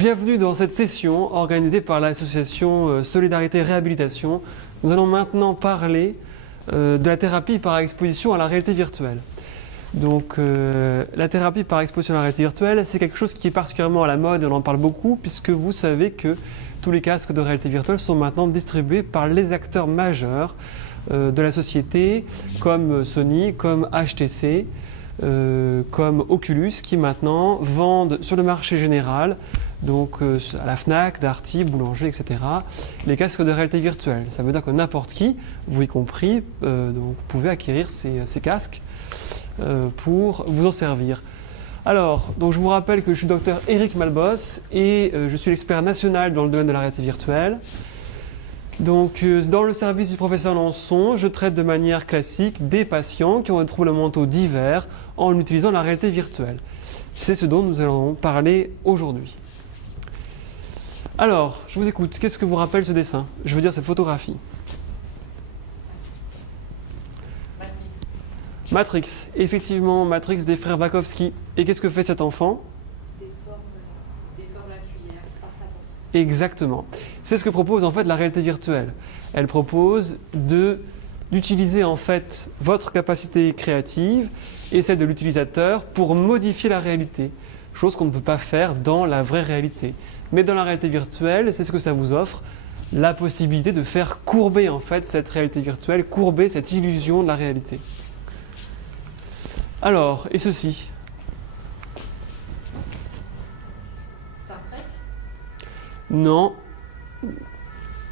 Bienvenue dans cette session organisée par l'association Solidarité Réhabilitation. Nous allons maintenant parler de la thérapie par exposition à la réalité virtuelle. Donc la thérapie par exposition à la réalité virtuelle, c'est quelque chose qui est particulièrement à la mode et on en parle beaucoup puisque vous savez que tous les casques de réalité virtuelle sont maintenant distribués par les acteurs majeurs de la société comme Sony, comme HTC, comme Oculus qui maintenant vendent sur le marché général, donc à la Fnac, Darty, Boulanger, etc., les casques de réalité virtuelle. Ça veut dire que n'importe qui, vous y compris, donc, pouvez acquérir ces casques pour vous en servir. Alors, donc je vous rappelle que je suis docteur Éric Malbos et je suis l'expert national dans le domaine de la réalité virtuelle. Donc, dans le service du professeur Lançon, je traite de manière classique des patients qui ont des troubles mentaux divers en utilisant la réalité virtuelle. C'est ce dont nous allons parler aujourd'hui. Alors, je vous écoute. Qu'est-ce que vous rappelle ce dessin? Je veux dire cette photographie. Matrix. Effectivement, Matrix des frères Wachowski. Et qu'est-ce que fait cet enfant? Déforme la cuillère par sa force. Exactement. C'est ce que propose en fait la réalité virtuelle. Elle propose d'utiliser en fait votre capacité créative et celle de l'utilisateur pour modifier la réalité. Chose qu'on ne peut pas faire dans la vraie réalité. Mais dans la réalité virtuelle, c'est ce que ça vous offre, la possibilité de faire courber en fait cette réalité virtuelle, courber cette illusion de la réalité. Alors, et ceci? Star Trek? Non.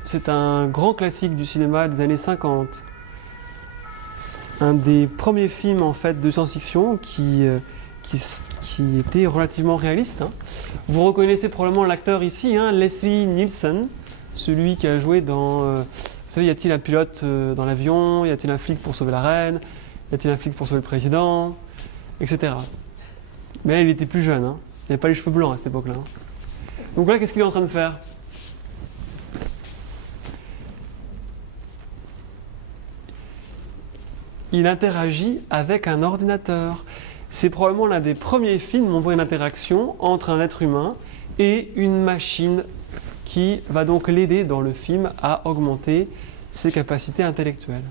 C'est un grand classique du cinéma des années 50. Un des premiers films en fait de science-fiction qui était relativement réaliste. Hein. Vous reconnaissez probablement l'acteur ici, hein, Leslie Nielsen, celui qui a joué dans... vous savez, y a-t-il un pilote dans l'avion? Y a-t-il un flic pour sauver la reine? Y a-t-il un flic pour sauver le président? Etc. Mais là, il était plus jeune. Hein. Il n'avait pas les cheveux blancs à cette époque-là. Hein. Donc là, qu'est-ce qu'il est en train de faire? Il interagit avec un ordinateur. C'est probablement l'un des premiers films où on voit une interaction entre un être humain et une machine qui va donc l'aider dans le film à augmenter ses capacités intellectuelles.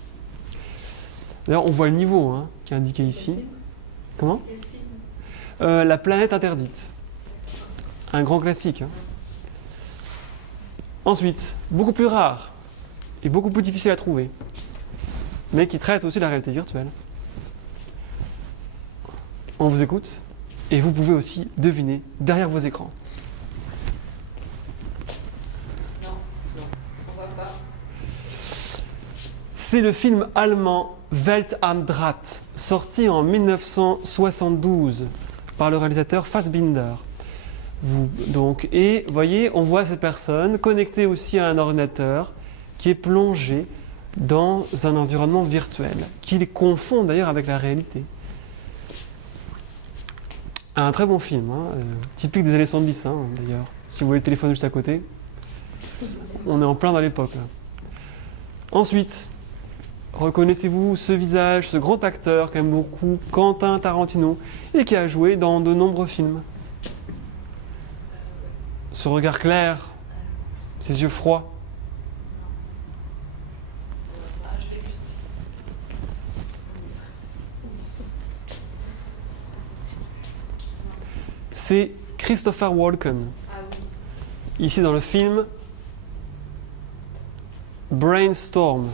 D'ailleurs, on voit le niveau hein, qui est indiqué ici. Comment? Quel film? La planète interdite. Un grand classique. Hein. Ensuite, beaucoup plus rare et beaucoup plus difficile à trouver, mais qui traite aussi de la réalité virtuelle. On vous écoute et vous pouvez aussi deviner derrière vos écrans. Non, on voit pas. C'est le film allemand Welt am Draht, sorti en 1972 par le réalisateur Fassbinder. Et vous voyez, on voit cette personne connectée aussi à un ordinateur qui est plongé dans un environnement virtuel, qu'il confond d'ailleurs avec la réalité. Un très bon film, hein, typique des années 70 hein, d'ailleurs. Si vous voyez le téléphone juste à côté, on est en plein dans l'époque. Là. Ensuite, reconnaissez-vous ce visage, ce grand acteur qu'aime beaucoup, Quentin Tarantino, et qui a joué dans de nombreux films. Ce regard clair, ces yeux froids. Je l'ai vu. C'est Christopher Walken, Ah oui. ici dans le film Brainstorm.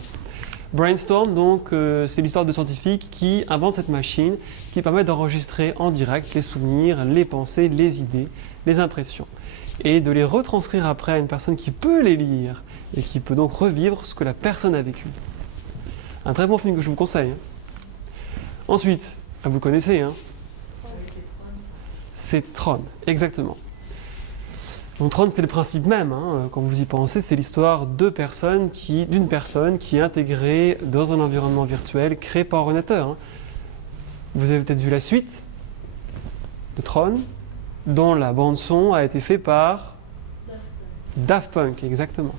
Brainstorm, donc, c'est l'histoire de scientifiques qui inventent cette machine qui permet d'enregistrer en direct les souvenirs, les pensées, les idées, les impressions, et de les retranscrire après à une personne qui peut les lire et qui peut donc revivre ce que la personne a vécu. Un très bon film que je vous conseille. Hein. Ensuite, vous le connaissez, hein, Oui, c'est Tron, ça. c'est Tron, exactement. Donc Tron, c'est le principe même, hein. Quand vous y pensez, c'est l'histoire d'une personne qui est intégrée dans un environnement virtuel créé par ordinateur. Hein. Vous avez peut-être vu la suite de Tron, dont la bande-son a été faite par Daft Punk, exactement.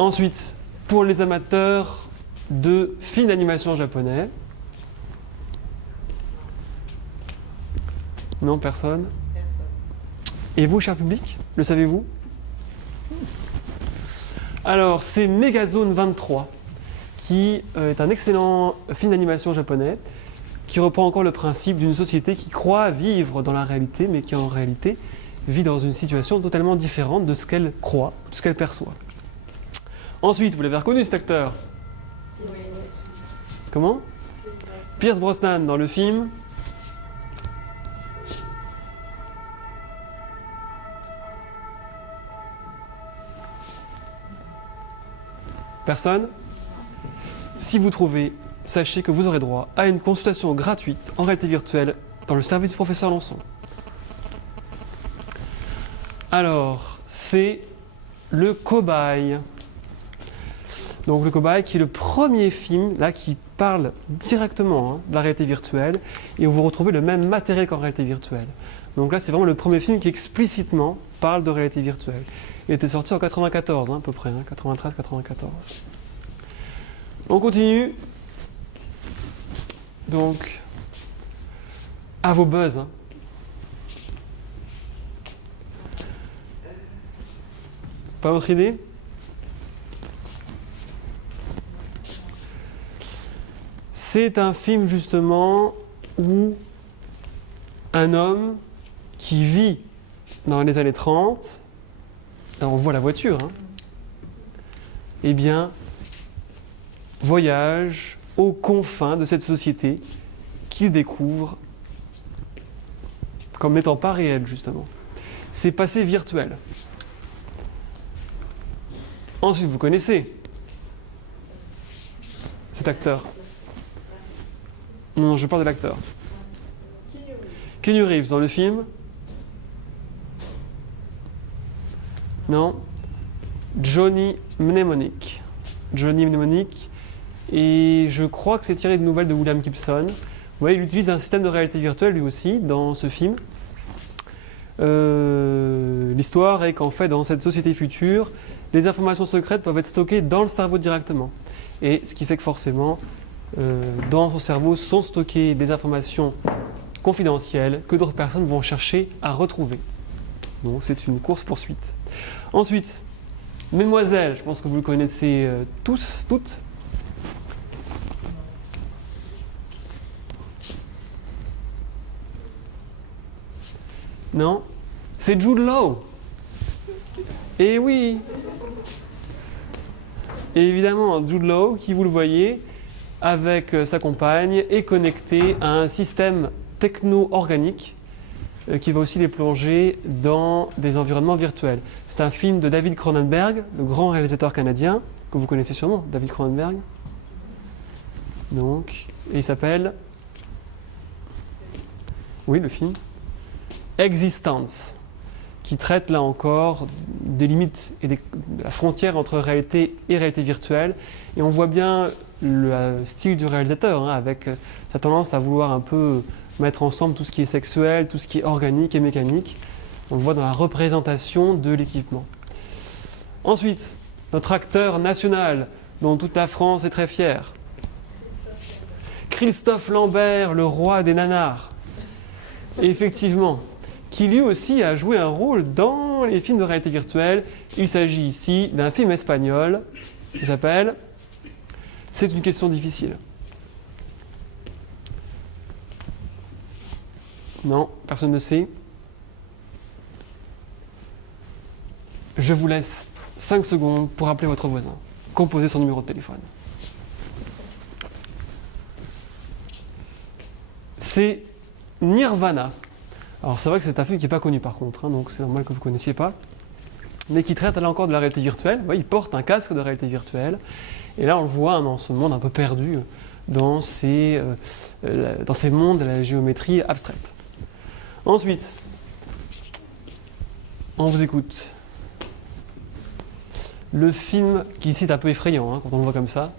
Ensuite, pour les amateurs de films d'animation japonais, non, personne. Personne. Et vous, cher public, le savez-vous? Alors, c'est Megazone 23, qui est un excellent film d'animation japonais, qui reprend encore le principe d'une société qui croit vivre dans la réalité, mais qui en réalité vit dans une situation totalement différente de ce qu'elle croit, de ce qu'elle perçoit. Ensuite, vous l'avez reconnu cet acteur. Oui. Comment? Pierce Brosnan dans le film. Personne? Si vous trouvez, sachez que vous aurez droit à une consultation gratuite en réalité virtuelle dans le service du professeur Lançon. Alors, c'est Le Cobaye. Donc Le Cobaye qui est le premier film là qui parle directement de la réalité virtuelle et où vous retrouvez le même matériel qu'en réalité virtuelle. Donc là c'est vraiment le premier film qui explicitement parle de réalité virtuelle. Il était sorti en 94 à peu près, 93-94. On continue. Donc à vos buzz. Pas votre idée? C'est un film justement où un homme qui vit dans les années 30, là on voit la voiture, eh bien, voyage aux confins de cette société qu'il découvre comme n'étant pas réelle justement. C'est passé virtuel. Ensuite, vous connaissez cet acteur. Non, je parle de l'acteur. Keanu Reeves dans le film. Non. Johnny Mnemonic. Johnny Mnemonic. Et je crois que c'est tiré de nouvelles de William Gibson. Vous voyez, il utilise un système de réalité virtuelle lui aussi dans ce film. L'histoire est qu'en fait, dans cette société future, des informations secrètes peuvent être stockées dans le cerveau directement. Et ce qui fait que forcément, dans son cerveau sont stockées des informations confidentielles que d'autres personnes vont chercher à retrouver. Donc c'est une course-poursuite. Ensuite, Mesdemoiselles, je pense que vous le connaissez tous, toutes. Non? C'est Jude Law. Et oui. Et évidemment, Jude Law, qui vous le voyez, avec sa compagne, est connecté à un système techno-organique qui va aussi les plonger dans des environnements virtuels. C'est un film de David Cronenberg, le grand réalisateur canadien, que vous connaissez sûrement, David Cronenberg. Donc, et il s'appelle... Oui, le film. Existence, qui traite là encore des limites et de la frontière entre réalité et réalité virtuelle. Et on voit bien le style du réalisateur, avec sa tendance à vouloir un peu mettre ensemble tout ce qui est sexuel, tout ce qui est organique et mécanique. On le voit dans la représentation de l'équipement. Ensuite, notre acteur national, dont toute la France est très fière. Christophe Lambert, le roi des nanars. Et effectivement, qui lui aussi a joué un rôle dans les films de réalité virtuelle. Il s'agit ici d'un film espagnol qui s'appelle « C'est une question difficile ». Non, personne ne sait. Je vous laisse 5 secondes pour appeler votre voisin. Composez son numéro de téléphone. C'est Nirvana. Alors c'est vrai que c'est un film qui n'est pas connu par contre, donc c'est normal que vous ne connaissiez pas, mais qui traite là encore de la réalité virtuelle. Vous voyez, il porte un casque de réalité virtuelle, et là on le voit dans ce monde un peu perdu, dans ces mondes de la géométrie abstraite. Ensuite, on vous écoute. Le film qui ici est un peu effrayant quand on le voit comme ça,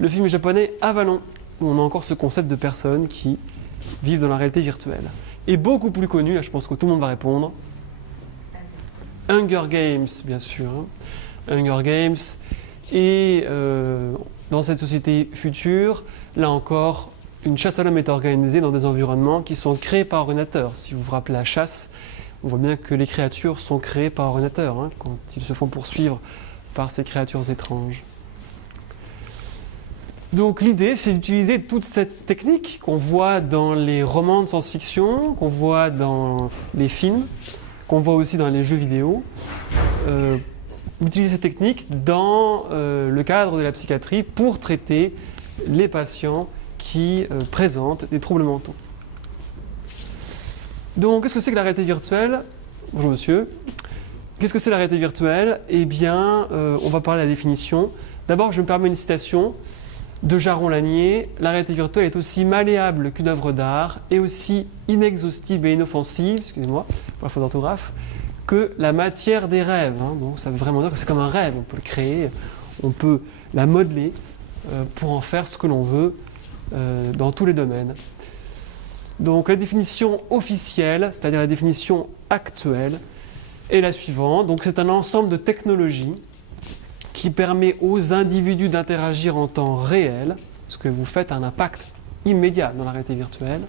le film japonais Avalon, où on a encore ce concept de personnes qui vivent dans la réalité virtuelle. Et beaucoup plus connu, là je pense que tout le monde va répondre, Hunger Games, bien sûr. Hunger Games. Et dans cette société future, là encore, une chasse à l'homme est organisée dans des environnements qui sont créés par ordinateur. Si vous vous rappelez la chasse, On voit bien que les créatures sont créées par ordinateur, hein, quand ils se font poursuivre par ces créatures étranges. Donc l'idée, c'est d'utiliser toute cette technique qu'on voit dans les romans de science-fiction, qu'on voit dans les films, qu'on voit aussi dans les jeux vidéo, utiliser cette technique dans le cadre de la psychiatrie pour traiter les patients qui présentent des troubles mentaux. Donc, qu'est-ce que c'est que la réalité virtuelle ? Bonjour monsieur. Qu'est-ce que c'est la réalité virtuelle ? Eh bien, on va parler de la définition. D'abord, je me permets une citation de Jaron Lanier. La réalité virtuelle est aussi malléable qu'une œuvre d'art et aussi inexhaustive et inoffensive, excusez-moi pour la faute d'orthographe, que la matière des rêves. Hein. Donc, ça veut vraiment dire que c'est comme un rêve. On peut le créer, on peut la modeler pour en faire ce que l'on veut dans tous les domaines. Donc, la définition officielle, c'est-à-dire la définition actuelle, est la suivante. Donc, c'est un ensemble de technologies qui permet aux individus d'interagir en temps réel, ce que vous faites a un impact immédiat dans la réalité virtuelle,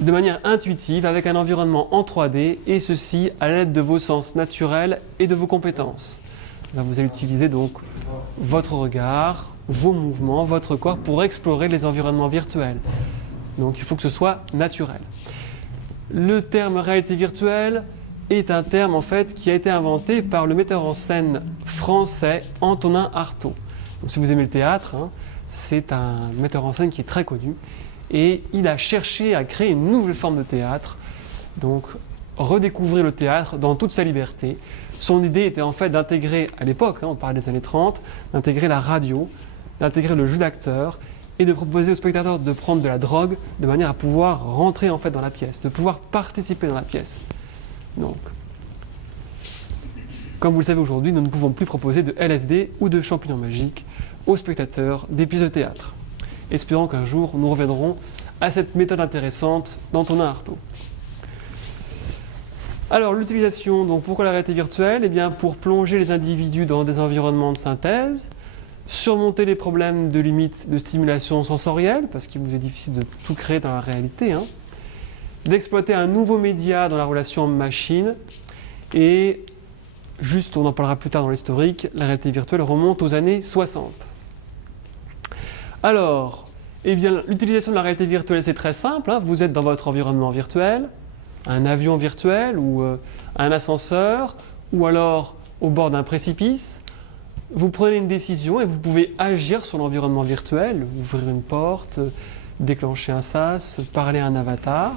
de manière intuitive avec un environnement en 3D, et ceci à l'aide de vos sens naturels et de vos compétences. Là, vous allez utiliser donc votre regard, vos mouvements, votre corps pour explorer les environnements virtuels. Donc il faut que ce soit naturel. Le terme réalité virtuelle est un terme en fait qui a été inventé par le metteur en scène français Antonin Artaud. Donc, si vous aimez le théâtre, hein, c'est un metteur en scène qui est très connu et il a cherché à créer une nouvelle forme de théâtre, donc redécouvrir le théâtre dans toute sa liberté. Son idée était en fait d'intégrer, à l'époque, hein, on parle des années 30, d'intégrer la radio, d'intégrer le jeu d'acteur et de proposer aux spectateurs de prendre de la drogue de manière à pouvoir rentrer en fait dans la pièce, de pouvoir participer dans la pièce. Donc, comme vous le savez aujourd'hui, nous ne pouvons plus proposer de LSD ou de champignons magiques aux spectateurs des pièces de théâtre. Espérons qu'un jour, nous reviendrons à cette méthode intéressante d'Antonin Artaud. Alors, l'utilisation, donc pourquoi la réalité virtuelle ? Eh bien, pour plonger les individus dans des environnements de synthèse, surmonter les problèmes de limite de stimulation sensorielle, parce qu'il vous est difficile de tout créer dans la réalité, hein, d'exploiter un nouveau média dans la relation homme-machine, et juste, on en parlera plus tard dans l'historique, la réalité virtuelle remonte aux années 60. Alors, eh bien, l'utilisation de la réalité virtuelle, c'est très simple, hein. Vous êtes dans votre environnement virtuel, un avion virtuel ou un ascenseur, ou alors au bord d'un précipice. Vous prenez une décision et vous pouvez agir sur l'environnement virtuel, ouvrir une porte, déclencher un sas, parler à un avatar.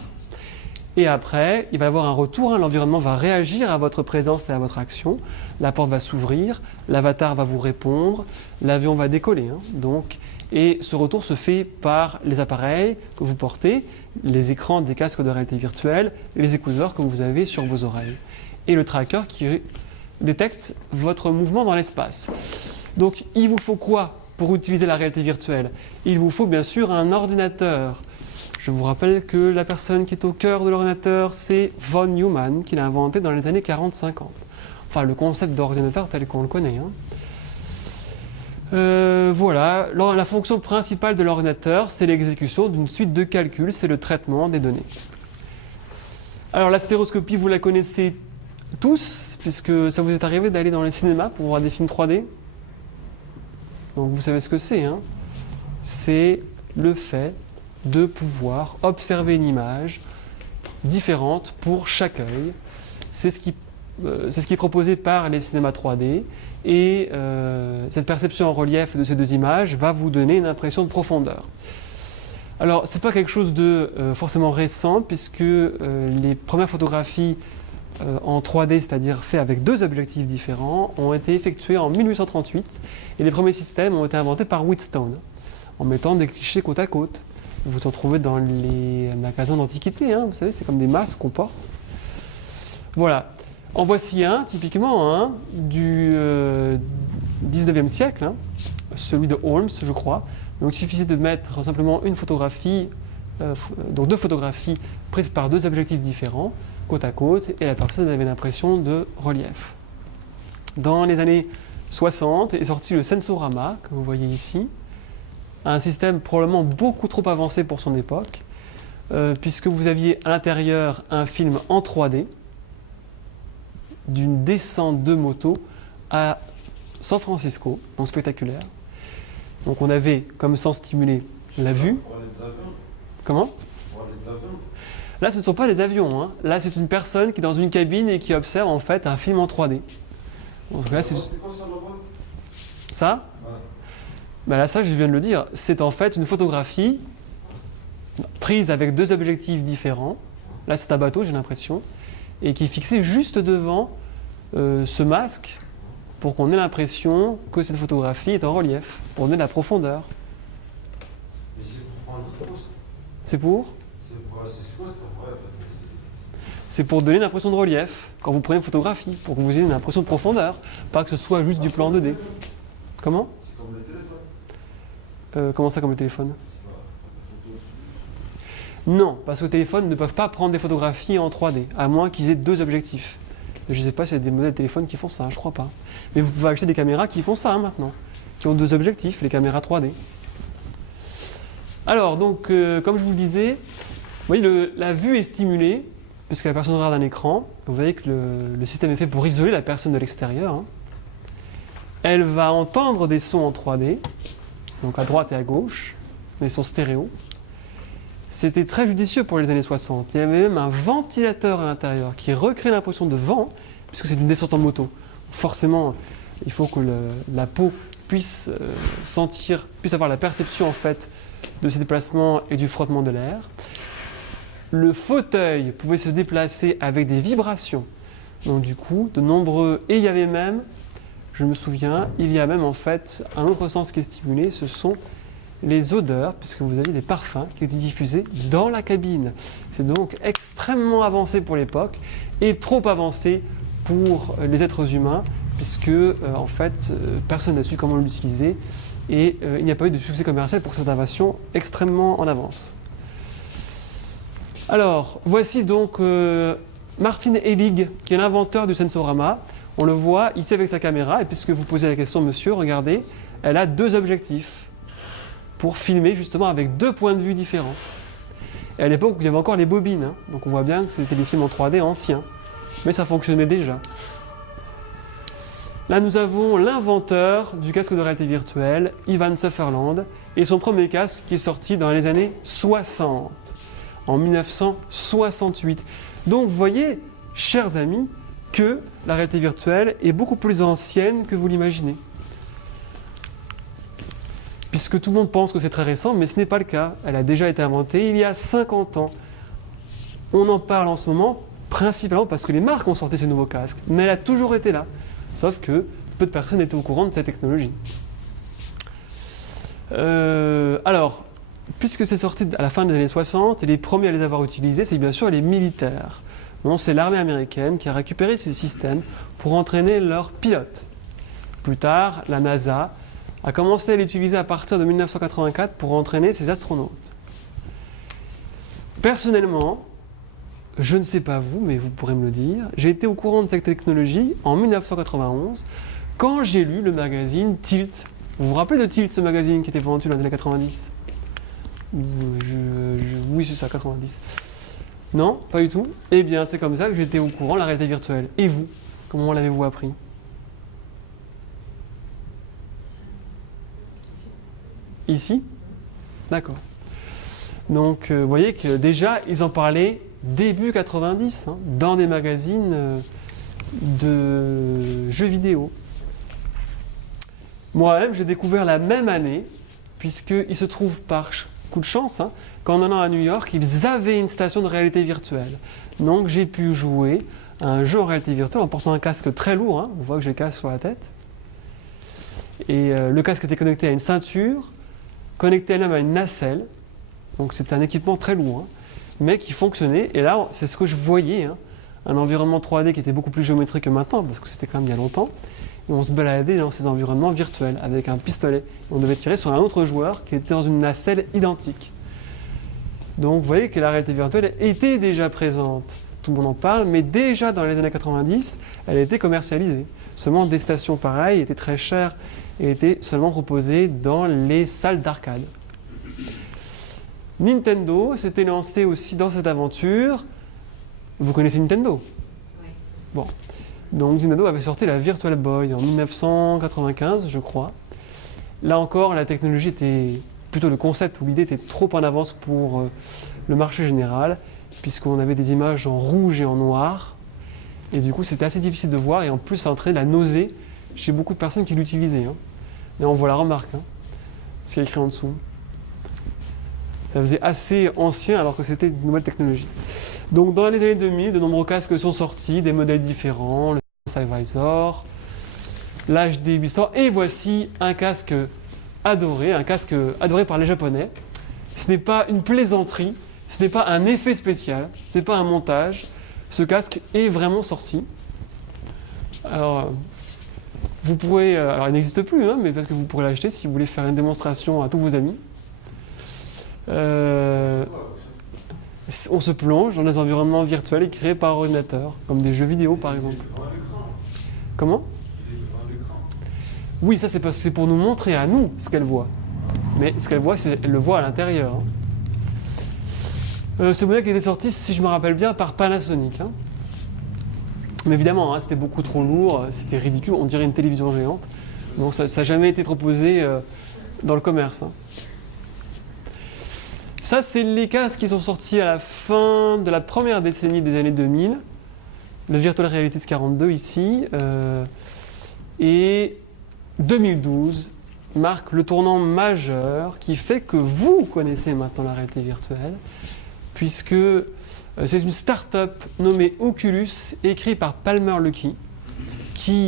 Et après, il va y avoir un retour, hein, l'environnement va réagir à votre présence et à votre action, la porte va s'ouvrir, l'avatar va vous répondre, l'avion va décoller. Hein, donc, et ce retour se fait par les appareils que vous portez, les écrans des casques de réalité virtuelle, les écouteurs que vous avez sur vos oreilles, et le tracker qui détecte votre mouvement dans l'espace. Donc, il vous faut quoi pour utiliser la réalité virtuelle ? Il vous faut bien sûr un ordinateur. Je vous rappelle que la personne qui est au cœur de l'ordinateur, c'est von Neumann, qui l'a inventé dans les années 40-50. Enfin, le concept d'ordinateur tel qu'on le connaît. Hein. Voilà, la fonction principale de l'ordinateur, c'est l'exécution d'une suite de calculs, c'est le traitement des données. Alors, la stéroscopie, vous la connaissez tous, puisque ça vous est arrivé d'aller dans les cinémas pour voir des films 3D. Donc, vous savez ce que c'est. Hein. C'est le fait de pouvoir observer une image différente pour chaque œil. C'est ce qui est proposé par les cinémas 3D et cette perception en relief de ces deux images va vous donner une impression de profondeur. Alors, ce n'est pas quelque chose de forcément récent puisque les premières photographies en 3D, c'est-à-dire faites avec deux objectifs différents, ont été effectuées en 1838 et les premiers systèmes ont été inventés par Wheatstone en mettant des clichés côte à côte. Vous en trouvez dans les magasins d'antiquité, hein, vous savez, c'est comme des masques qu'on porte. Voilà. En voici un, typiquement, hein, du 19e siècle, hein, celui de Holmes, je crois. Donc il suffisait de mettre simplement une photographie, donc deux photographies prises par deux objectifs différents, côte à côte, et la personne avait l'impression de relief. Dans les années 60 est sorti le Sensorama, que vous voyez ici, un système probablement beaucoup trop avancé pour son époque, puisque vous aviez à l'intérieur un film en 3D d'une descente de moto à San Francisco, donc spectaculaire. Donc on avait comme sens stimulé la vue. Comment ? Là, ce ne sont pas des avions, hein. Là, c'est une personne qui est dans une cabine et qui observe en fait un film en 3D. Donc là, c'est ça ? Ben là, ça, je viens de le dire. C'est en fait une photographie prise avec deux objectifs différents. Là, c'est un bateau, j'ai l'impression, et qui est fixé juste devant ce masque pour qu'on ait l'impression que cette photographie est en relief, pour donner de la profondeur. Mais c'est pour prendre ce poste. C'est pour ? C'est quoi cette vrai? C'est pour donner une impression de relief quand vous prenez une photographie, pour que vous ayez une impression de profondeur, pas que ce soit juste du plan 2D. Comment ? C'est comme le téléphone. Comment ça, comme le téléphone ? Non, parce que les téléphones ne peuvent pas prendre des photographies en 3D, à moins qu'ils aient deux objectifs. Je ne sais pas s'il y a des modèles de téléphone qui font ça, je crois pas. Mais vous pouvez acheter des caméras qui font ça maintenant, qui ont deux objectifs, les caméras 3D. Alors, donc, comme je vous le disais, vous voyez, la vue est stimulée, puisque la personne regarde un écran. Vous voyez que le système est fait pour isoler la personne de l'extérieur, hein. Elle va entendre des sons en 3D, donc à droite et à gauche, des sons stéréo. C'était très judicieux pour les années 60. Il y avait même un ventilateur à l'intérieur qui recrée l'impression de vent, puisque c'est une descente en moto. Forcément, il faut que la peau puisse sentir, puisse avoir la perception en fait de ces déplacements et du frottement de l'air. Le fauteuil pouvait se déplacer avec des vibrations. Donc du coup, de nombreux... Et il y avait même, je me souviens, il y a même en fait un autre sens qui est stimulé, ce sont les odeurs, puisque vous aviez des parfums qui étaient diffusés dans la cabine. C'est donc extrêmement avancé pour l'époque et trop avancé pour les êtres humains, puisque en fait, personne n'a su comment l'utiliser et il n'y a pas eu de succès commercial pour cette innovation extrêmement en avance. Alors, voici donc Martin Hellig, qui est l'inventeur du Sensorama. On le voit ici avec sa caméra, et puisque vous posez la question, monsieur, regardez, elle a deux objectifs pour filmer justement avec deux points de vue différents. Et à l'époque, il y avait encore les bobines, hein, donc on voit bien que c'était des films en 3D anciens, mais ça fonctionnait déjà. Là, nous avons l'inventeur du casque de réalité virtuelle, Ivan Sutherland, et son premier casque qui est sorti dans les années 60, en 1968. Donc, vous voyez, chers amis, que la réalité virtuelle est beaucoup plus ancienne que vous l'imaginez. Puisque tout le monde pense que c'est très récent, mais ce n'est pas le cas. Elle a déjà été inventée il y a 50 ans. On en parle en ce moment, principalement parce que les marques ont sorti ces nouveaux casques, mais elle a toujours été là. Sauf que peu de personnes étaient au courant de cette technologie. Alors, puisque c'est sorti à la fin des années 60, et les premiers à les avoir utilisés, c'est bien sûr les militaires. Non, c'est l'armée américaine qui a récupéré ces systèmes pour entraîner leurs pilotes. Plus tard, la NASA a commencé à l'utiliser à partir de 1984 pour entraîner ses astronautes. Personnellement, je ne sais pas vous, mais vous pourrez me le dire, j'ai été au courant de cette technologie en 1991 quand j'ai lu le magazine Tilt. Vous vous rappelez de Tilt, ce magazine qui était vendu dans les années 90 ? Oui, c'est ça, 90. Non, pas du tout. Eh bien, c'est comme ça que j'étais au courant de la réalité virtuelle. Et vous, comment l'avez-vous appris ? Ici ? D'accord. Donc, vous voyez que déjà, ils en parlaient début 90, hein, dans des magazines de jeux vidéo. Moi-même, j'ai découvert la même année, puisqu'il se trouve par coup de chance, hein, qu'en allant à New York, ils avaient une station de réalité virtuelle. Donc, j'ai pu jouer à un jeu en réalité virtuelle en portant un casque très lourd, hein, on voit que j'ai le casque sur la tête. Et le casque était connecté à une ceinture, connecté elle-même à une nacelle. Donc, c'est un équipement très lourd, hein, mais qui fonctionnait. Et là, c'est ce que je voyais, hein, un environnement 3D qui était beaucoup plus géométrique que maintenant, parce que c'était quand même il y a longtemps. Et on se baladait dans ces environnements virtuels avec un pistolet. On devait tirer sur un autre joueur qui était dans une nacelle identique. Donc vous voyez que la réalité virtuelle était déjà présente. Tout le monde en parle, mais déjà dans les années 90, elle était commercialisée. Seulement des stations pareilles étaient très chères et étaient seulement proposées dans les salles d'arcade. Nintendo s'était lancé aussi dans cette aventure. Vous connaissez Nintendo? Oui. Bon. Donc Nintendo avait sorti la Virtual Boy en 1995, je crois. Là encore, la technologie était, plutôt le concept ou l'idée était trop en avance pour le marché général, puisqu'on avait des images en rouge et en noir. Et du coup, c'était assez difficile de voir, et en plus, ça entraînait la nausée chez beaucoup de personnes qui l'utilisaient. Hein. Et on voit la remarque, hein, ce qui est écrit en dessous. Ça faisait assez ancien alors que c'était une nouvelle technologie. Donc dans les années 2000, de nombreux casques sont sortis, des modèles différents, le Cyvisor, l'HD 800, et voici un casque adoré par les Japonais. Ce n'est pas une plaisanterie, ce n'est pas un effet spécial, ce n'est pas un montage. Ce casque est vraiment sorti. Alors, vous pourrez, alors il n'existe plus, hein, mais peut-être que vous pourrez l'acheter si vous voulez faire une démonstration à tous vos amis. On se plonge dans des environnements virtuels créés par ordinateur, comme des jeux vidéo par exemple. Comment? Oui, ça c'est pour nous montrer à nous ce qu'elle voit. Mais ce qu'elle voit, elle le voit à l'intérieur. Hein. Ce modèle qui était sorti, si je me rappelle bien, par Panasonic. Hein. Mais évidemment, hein, c'était beaucoup trop lourd, c'était ridicule, on dirait une télévision géante. Donc ça n'a jamais été proposé dans le commerce. Hein. Ça, c'est les casques qui sont sortis à la fin de la première décennie des années 2000. Le Virtual Reality 42 ici. Et 2012 marque le tournant majeur qui fait que vous connaissez maintenant la réalité virtuelle, puisque c'est une start-up nommée Oculus, écrite par Palmer Luckey.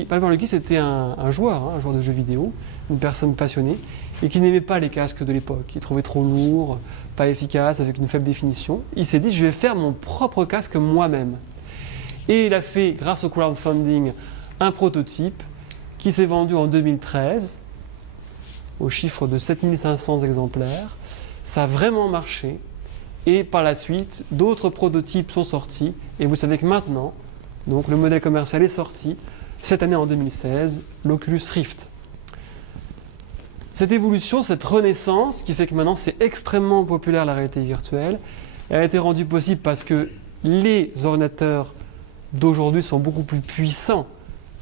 Palmer Luckey, c'était un joueur de jeux vidéo, une personne passionnée, et qui n'aimait pas les casques de l'époque. Il trouvait trop lourd, pas efficace, avec une faible définition. Il s'est dit, je vais faire mon propre casque moi-même. Et il a fait, grâce au crowdfunding, un prototype qui s'est vendu en 2013 au chiffre de 7500 exemplaires. Ça a vraiment marché. Et par la suite, d'autres prototypes sont sortis. Et vous savez que maintenant, donc, le modèle commercial est sorti, cette année en 2016, l'Oculus Rift. Cette évolution, cette renaissance qui fait que maintenant c'est extrêmement populaire la réalité virtuelle, elle a été rendue possible parce que les ordinateurs d'aujourd'hui sont beaucoup plus puissants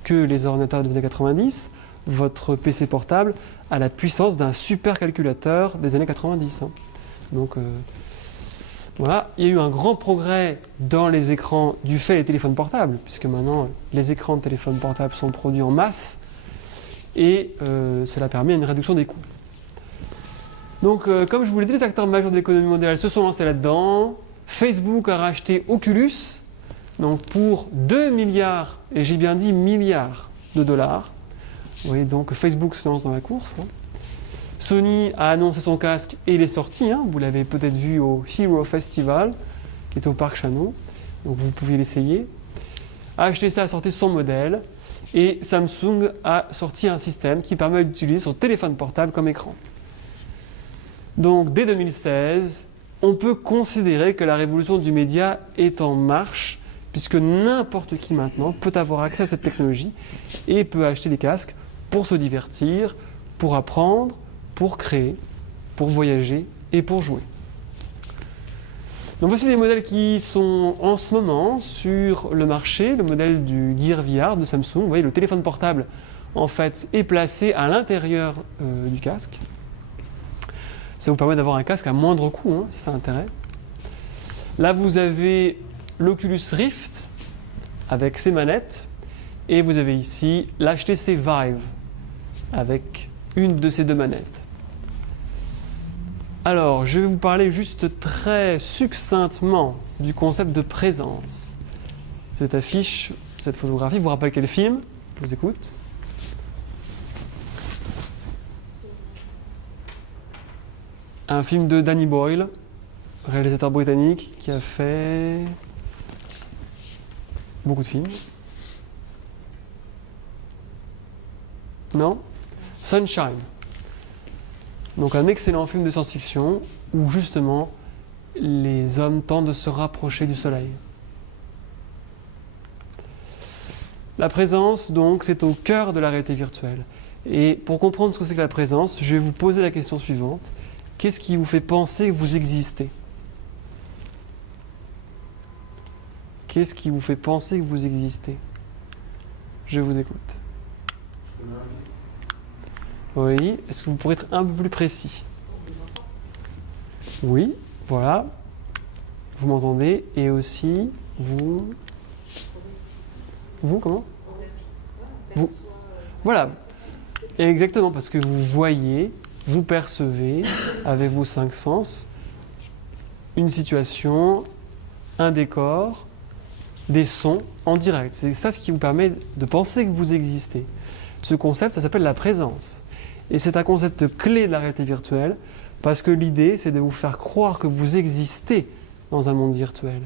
que les ordinateurs des années 90. Votre PC portable a la puissance d'un supercalculateur des années 90. Hein. Donc voilà, il y a eu un grand progrès dans les écrans du fait des téléphones portables, puisque maintenant les écrans de téléphones portables sont produits en masse. Et cela permet une réduction des coûts. Donc, comme je vous l'ai dit, les acteurs majeurs de l'économie mondiale se sont lancés là-dedans. Facebook a racheté Oculus, donc pour 2 milliards, et j'ai bien dit milliards de dollars. Vous voyez, donc Facebook se lance dans la course. Hein. Sony a annoncé son casque et il est sorti. Hein. Vous l'avez peut-être vu au Hero Festival, qui est au Parc Chano. Donc vous pouvez l'essayer. HTC a sorti son modèle. Et Samsung a sorti un système qui permet d'utiliser son téléphone portable comme écran. Donc dès 2016, on peut considérer que la révolution du média est en marche, puisque n'importe qui maintenant peut avoir accès à cette technologie et peut acheter des casques pour se divertir, pour apprendre, pour créer, pour voyager et pour jouer. Donc voici les modèles qui sont en ce moment sur le marché. Le modèle du Gear VR de Samsung. Vous voyez, le téléphone portable en fait est placé à l'intérieur du casque. Ça vous permet d'avoir un casque à moindre coût, hein, si ça a intérêt. Là, vous avez l'Oculus Rift avec ses manettes. Et vous avez ici l'HTC Vive avec une de ces deux manettes. Alors, je vais vous parler juste très succinctement du concept de présence. Cette affiche, cette photographie, vous rappelle quel film? Je vous écoute. Un film de Danny Boyle, réalisateur britannique qui a fait beaucoup de films. Non? Sunshine. Donc un excellent film de science-fiction où justement les hommes tentent de se rapprocher du soleil. La présence, donc, c'est au cœur de la réalité virtuelle. Et pour comprendre ce que c'est que la présence, je vais vous poser la question suivante. Qu'est-ce qui vous fait penser que vous existez? Qu'est-ce qui vous fait penser que vous existez? Je vous écoute. Oui, est-ce que vous pourrez être un peu plus précis? Oui, voilà. Vous m'entendez? Et aussi, vous... Vous, comment? Vous... Voilà. Exactement, parce que vous voyez, vous percevez, avec vos 5 sens, une situation, un décor, des sons en direct. C'est ça ce qui vous permet de penser que vous existez. Ce concept, ça s'appelle la présence. Et c'est un concept clé de la réalité virtuelle, parce que l'idée, c'est de vous faire croire que vous existez dans un monde virtuel.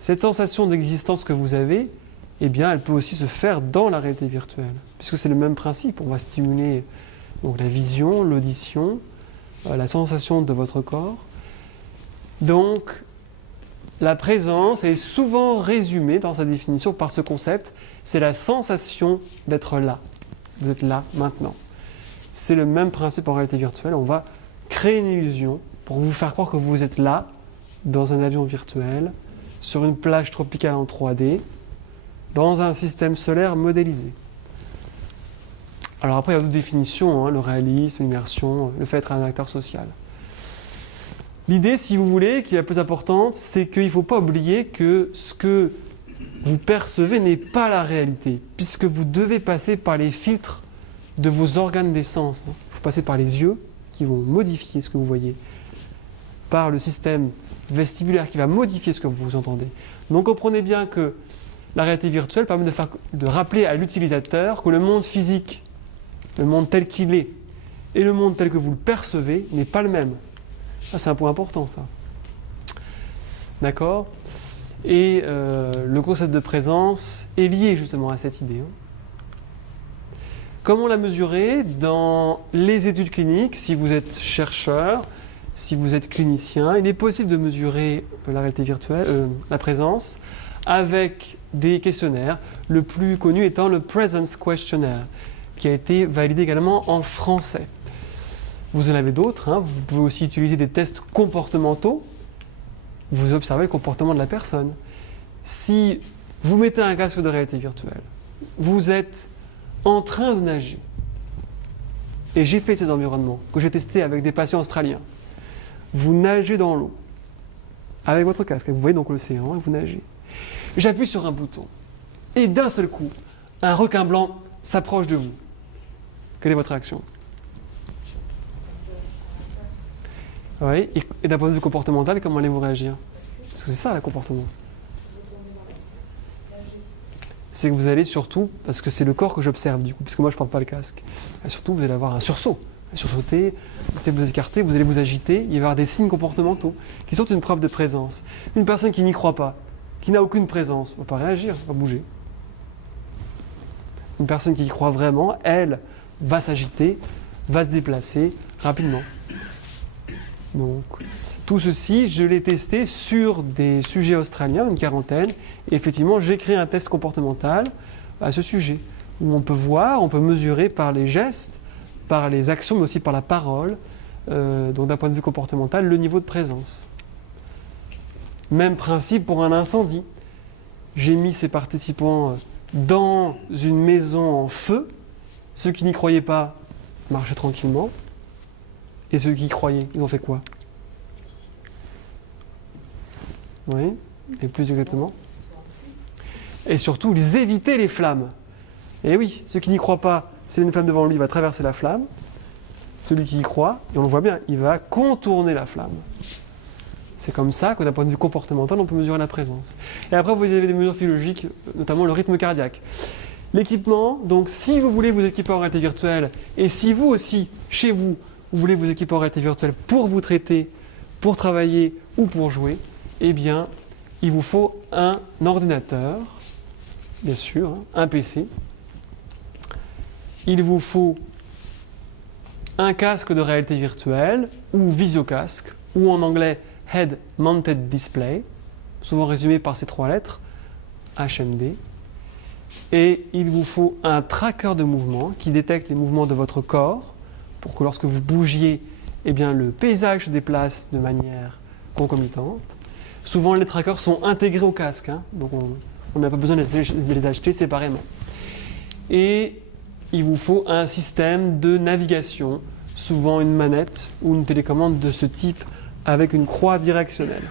Cette sensation d'existence que vous avez, eh bien, elle peut aussi se faire dans la réalité virtuelle, puisque c'est le même principe. On va stimuler donc, la vision, l'audition, la sensation de votre corps. Donc, la présence est souvent résumée dans sa définition par ce concept, c'est la sensation d'être là. Vous êtes là, maintenant. C'est le même principe en réalité virtuelle. On va créer une illusion pour vous faire croire que vous êtes là, dans un avion virtuel, sur une plage tropicale en 3D, dans un système solaire modélisé. Alors après, il y a d'autres définitions, le réalisme, l'immersion, le fait d'être un acteur social. L'idée, si vous voulez, qui est la plus importante, c'est qu'il ne faut pas oublier que ce que vous percevez n'est pas la réalité, puisque vous devez passer par les filtres de vos organes des sens. Il faut passer par les yeux, qui vont modifier ce que vous voyez, par le système vestibulaire qui va modifier ce que vous entendez. Donc comprenez bien que la réalité virtuelle permet de rappeler à l'utilisateur que le monde physique, le monde tel qu'il est, et le monde tel que vous le percevez n'est pas le même. Ça, c'est un point important, ça. D'accord? Et le concept de présence est lié justement à cette idée. Comment la mesurer? Dans les études cliniques, si vous êtes chercheur, si vous êtes clinicien, il est possible de mesurer la réalité virtuelle, la présence, avec des questionnaires, le plus connu étant le Presence Questionnaire, qui a été validé également en français. Vous en avez d'autres, vous pouvez aussi utiliser des tests comportementaux, vous observez le comportement de la personne. Si vous mettez un casque de réalité virtuelle, vous êtes en train de nager, et j'ai fait ces environnements que j'ai testés avec des patients australiens, vous nagez dans l'eau, avec votre casque, vous voyez donc l'océan, et vous nagez. J'appuie sur un bouton, et d'un seul coup, un requin blanc s'approche de vous. Quelle est votre réaction? Oui, et d'un point de vue comportemental, comment allez-vous réagir? Parce que c'est ça, le comportement. C'est que vous allez surtout, parce que c'est le corps que j'observe du coup, puisque moi je ne porte pas le casque, et surtout vous allez avoir un sursaut. Sursauter, vous allez vous écarter, vous allez vous agiter, il va y avoir des signes comportementaux qui sont une preuve de présence. Une personne qui n'y croit pas, qui n'a aucune présence, ne va pas réagir, va bouger. Une personne qui y croit vraiment, elle, va s'agiter, va se déplacer rapidement. Donc, tout ceci, je l'ai testé sur des sujets australiens, une quarantaine, et effectivement, j'ai créé un test comportemental à ce sujet, où on peut voir, on peut mesurer par les gestes, par les actions, mais aussi par la parole, donc d'un point de vue comportemental, le niveau de présence. Même principe pour un incendie. J'ai mis ces participants dans une maison en feu. Ceux qui n'y croyaient pas marchaient tranquillement. Et ceux qui y croyaient, ils ont fait quoi? Oui, et plus exactement. Et surtout, ils évitaient les flammes. Et oui, ceux qui n'y croient pas, s'il y a une flamme devant lui, il va traverser la flamme. Celui qui y croit, et on le voit bien, il va contourner la flamme. C'est comme ça que d'un point de vue comportemental, on peut mesurer la présence. Et après, vous avez des mesures physiologiques, notamment le rythme cardiaque. L'équipement, donc si vous voulez vous équiper en réalité virtuelle, et si vous aussi, chez vous, vous voulez vous équiper en réalité virtuelle pour vous traiter, pour travailler ou pour jouer, eh bien, il vous faut un ordinateur, bien sûr, un PC. Il vous faut un casque de réalité virtuelle ou visiocasque, ou en anglais Head Mounted Display, souvent résumé par ces 3 lettres, HMD. Et il vous faut un tracker de mouvement qui détecte les mouvements de votre corps pour que lorsque vous bougiez, eh bien, le paysage se déplace de manière concomitante. Souvent, les trackers sont intégrés au casque, hein, donc on n'a pas besoin de les acheter séparément. Et il vous faut un système de navigation, souvent une manette ou une télécommande de ce type avec une croix directionnelle.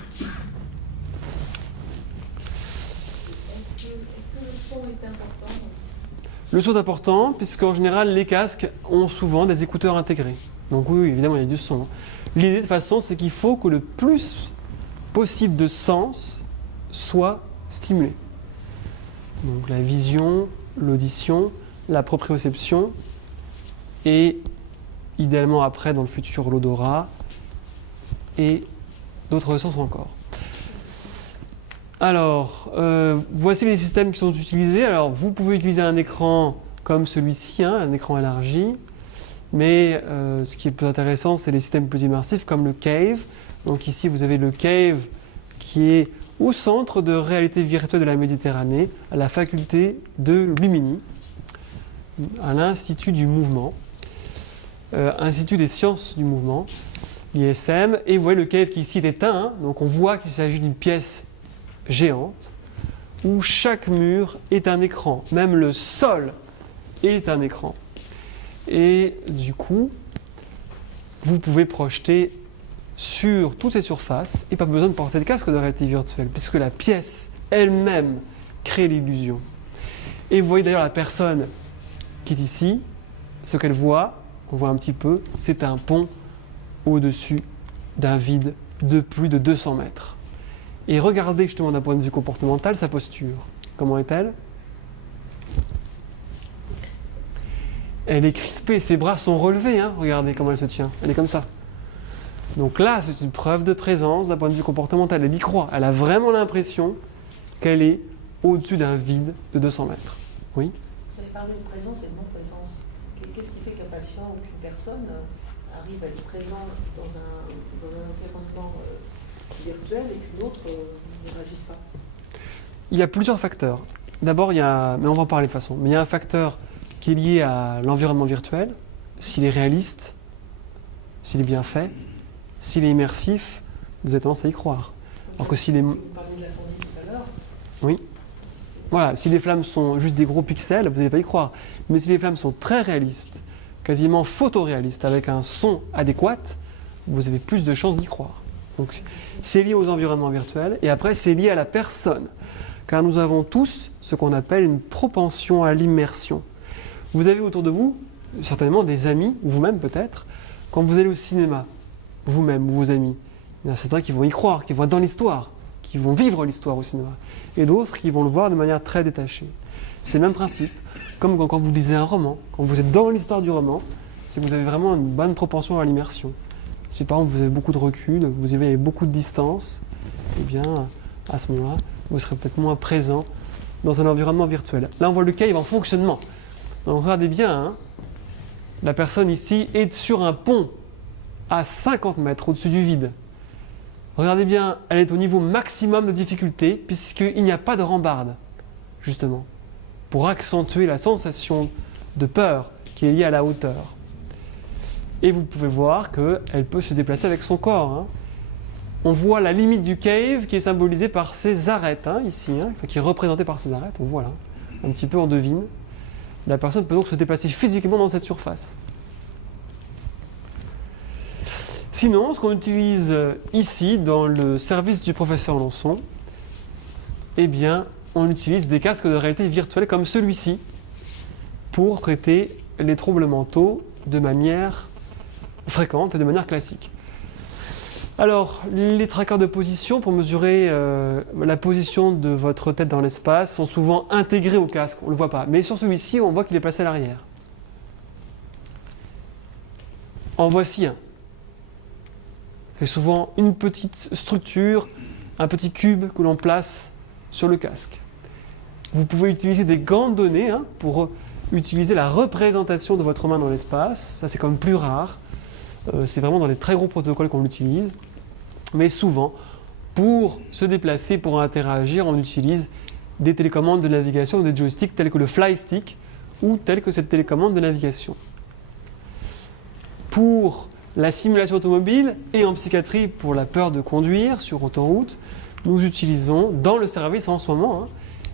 Est-ce que le son est important aussi? Le son est important puisqu'en général les casques ont souvent des écouteurs intégrés. Donc oui, évidemment il y a du son. L'idée de toute façon c'est qu'il faut que le plus possible de sens soit stimulé. Donc la vision, l'audition, la proprioception et idéalement après dans le futur l'odorat et d'autres sens encore. Alors, voici les systèmes qui sont utilisés. Alors, vous pouvez utiliser un écran comme celui-ci, hein, un écran élargi, mais ce qui est plus intéressant, c'est les systèmes plus immersifs comme le Cave. Donc ici, vous avez le Cave qui est au centre de réalité virtuelle de la Méditerranée, à la faculté de Lumini, à l'Institut du mouvement, Institut des sciences du mouvement, l'ISM. Et vous voyez le Cave qui ici est éteint, hein, donc on voit qu'il s'agit d'une pièce géante, où chaque mur est un écran, même le sol est un écran. Et du coup, vous pouvez projeter sur toutes ces surfaces et pas besoin de porter de casque de réalité virtuelle, puisque la pièce elle-même crée l'illusion. Et vous voyez d'ailleurs la personne qui est ici, ce qu'elle voit, on voit un petit peu, c'est un pont au-dessus d'un vide de plus de 200 mètres. Et regardez justement d'un point de vue comportemental sa posture. Comment est-elle? Elle est crispée, ses bras sont relevés, hein. Regardez comment elle se tient, elle est comme ça. Donc là, c'est une preuve de présence d'un point de vue comportemental, elle y croit, elle a vraiment l'impression qu'elle est au-dessus d'un vide de 200 mètres. Oui? Vous avez parlé de présence et de non-présence. Qu'est-ce qui fait qu'un patient ou qu'une personne arrive à être présent dans un environnement virtuel et qu'une autre ne réagisse pas? Il y a plusieurs facteurs. D'abord, mais on va en parler de toute façon, mais il y a un facteur qui est lié à l'environnement virtuel, s'il est réaliste, s'il est bien fait, s'il est immersif, vous avez tendance à y croire. Alors que s'il est... Vous parliez de l'incendie tout à l'heure. Oui. Voilà, si les flammes sont juste des gros pixels, vous n'allez pas y croire. Mais si les flammes sont très réalistes, quasiment photoréalistes, avec un son adéquat, vous avez plus de chances d'y croire. Donc c'est lié aux environnements virtuels et après c'est lié à la personne. Car nous avons tous ce qu'on appelle une propension à l'immersion. Vous avez autour de vous certainement des amis, ou vous-même peut-être, quand vous allez au cinéma, vous-même ou vos amis, il y en a certains qui vont y croire, qui vont être dans l'histoire, qui vont vivre l'histoire au cinéma, et d'autres qui vont le voir de manière très détachée. C'est le même principe, comme quand vous lisez un roman, quand vous êtes dans l'histoire du roman, c'est que vous avez vraiment une bonne propension à l'immersion. Si par exemple vous avez beaucoup de recul, vous avez beaucoup de distance, eh bien à ce moment-là, vous serez peut-être moins présent dans un environnement virtuel. Là on voit le cave en fonctionnement. Donc regardez bien, hein, la personne ici est sur un pont à 50 mètres au-dessus du vide. Regardez bien, elle est au niveau maximum de difficulté puisqu'il n'y a pas de rambarde, justement, pour accentuer la sensation de peur qui est liée à la hauteur. Et vous pouvez voir qu'elle peut se déplacer avec son corps. Hein. On voit la limite du cave qui est symbolisée par ces arêtes, hein, ici, hein, qui est représentée par ces arêtes. On voit là, un petit peu on devine. La personne peut donc se déplacer physiquement dans cette surface. Sinon, ce qu'on utilise ici dans le service du professeur Lançon, eh bien, on utilise des casques de réalité virtuelle comme celui-ci pour traiter les troubles mentaux de manière fréquente et de manière classique. Alors, les trackers de position pour mesurer la position de votre tête dans l'espace sont souvent intégrés au casque, on ne le voit pas. Mais sur celui-ci, on voit qu'il est placé à l'arrière. En voici un. C'est souvent une petite structure, un petit cube que l'on place sur le casque. Vous pouvez utiliser des grandes données hein, pour utiliser la représentation de votre main dans l'espace. Ça, c'est quand même plus rare. C'est vraiment dans les très gros protocoles qu'on l'utilise. Mais souvent, pour se déplacer, pour interagir, on utilise des télécommandes de navigation, des joysticks tels que le Fly Stick ou tels que cette télécommande de navigation. Pour la simulation automobile et en psychiatrie pour la peur de conduire sur autoroute, nous utilisons dans le service en ce moment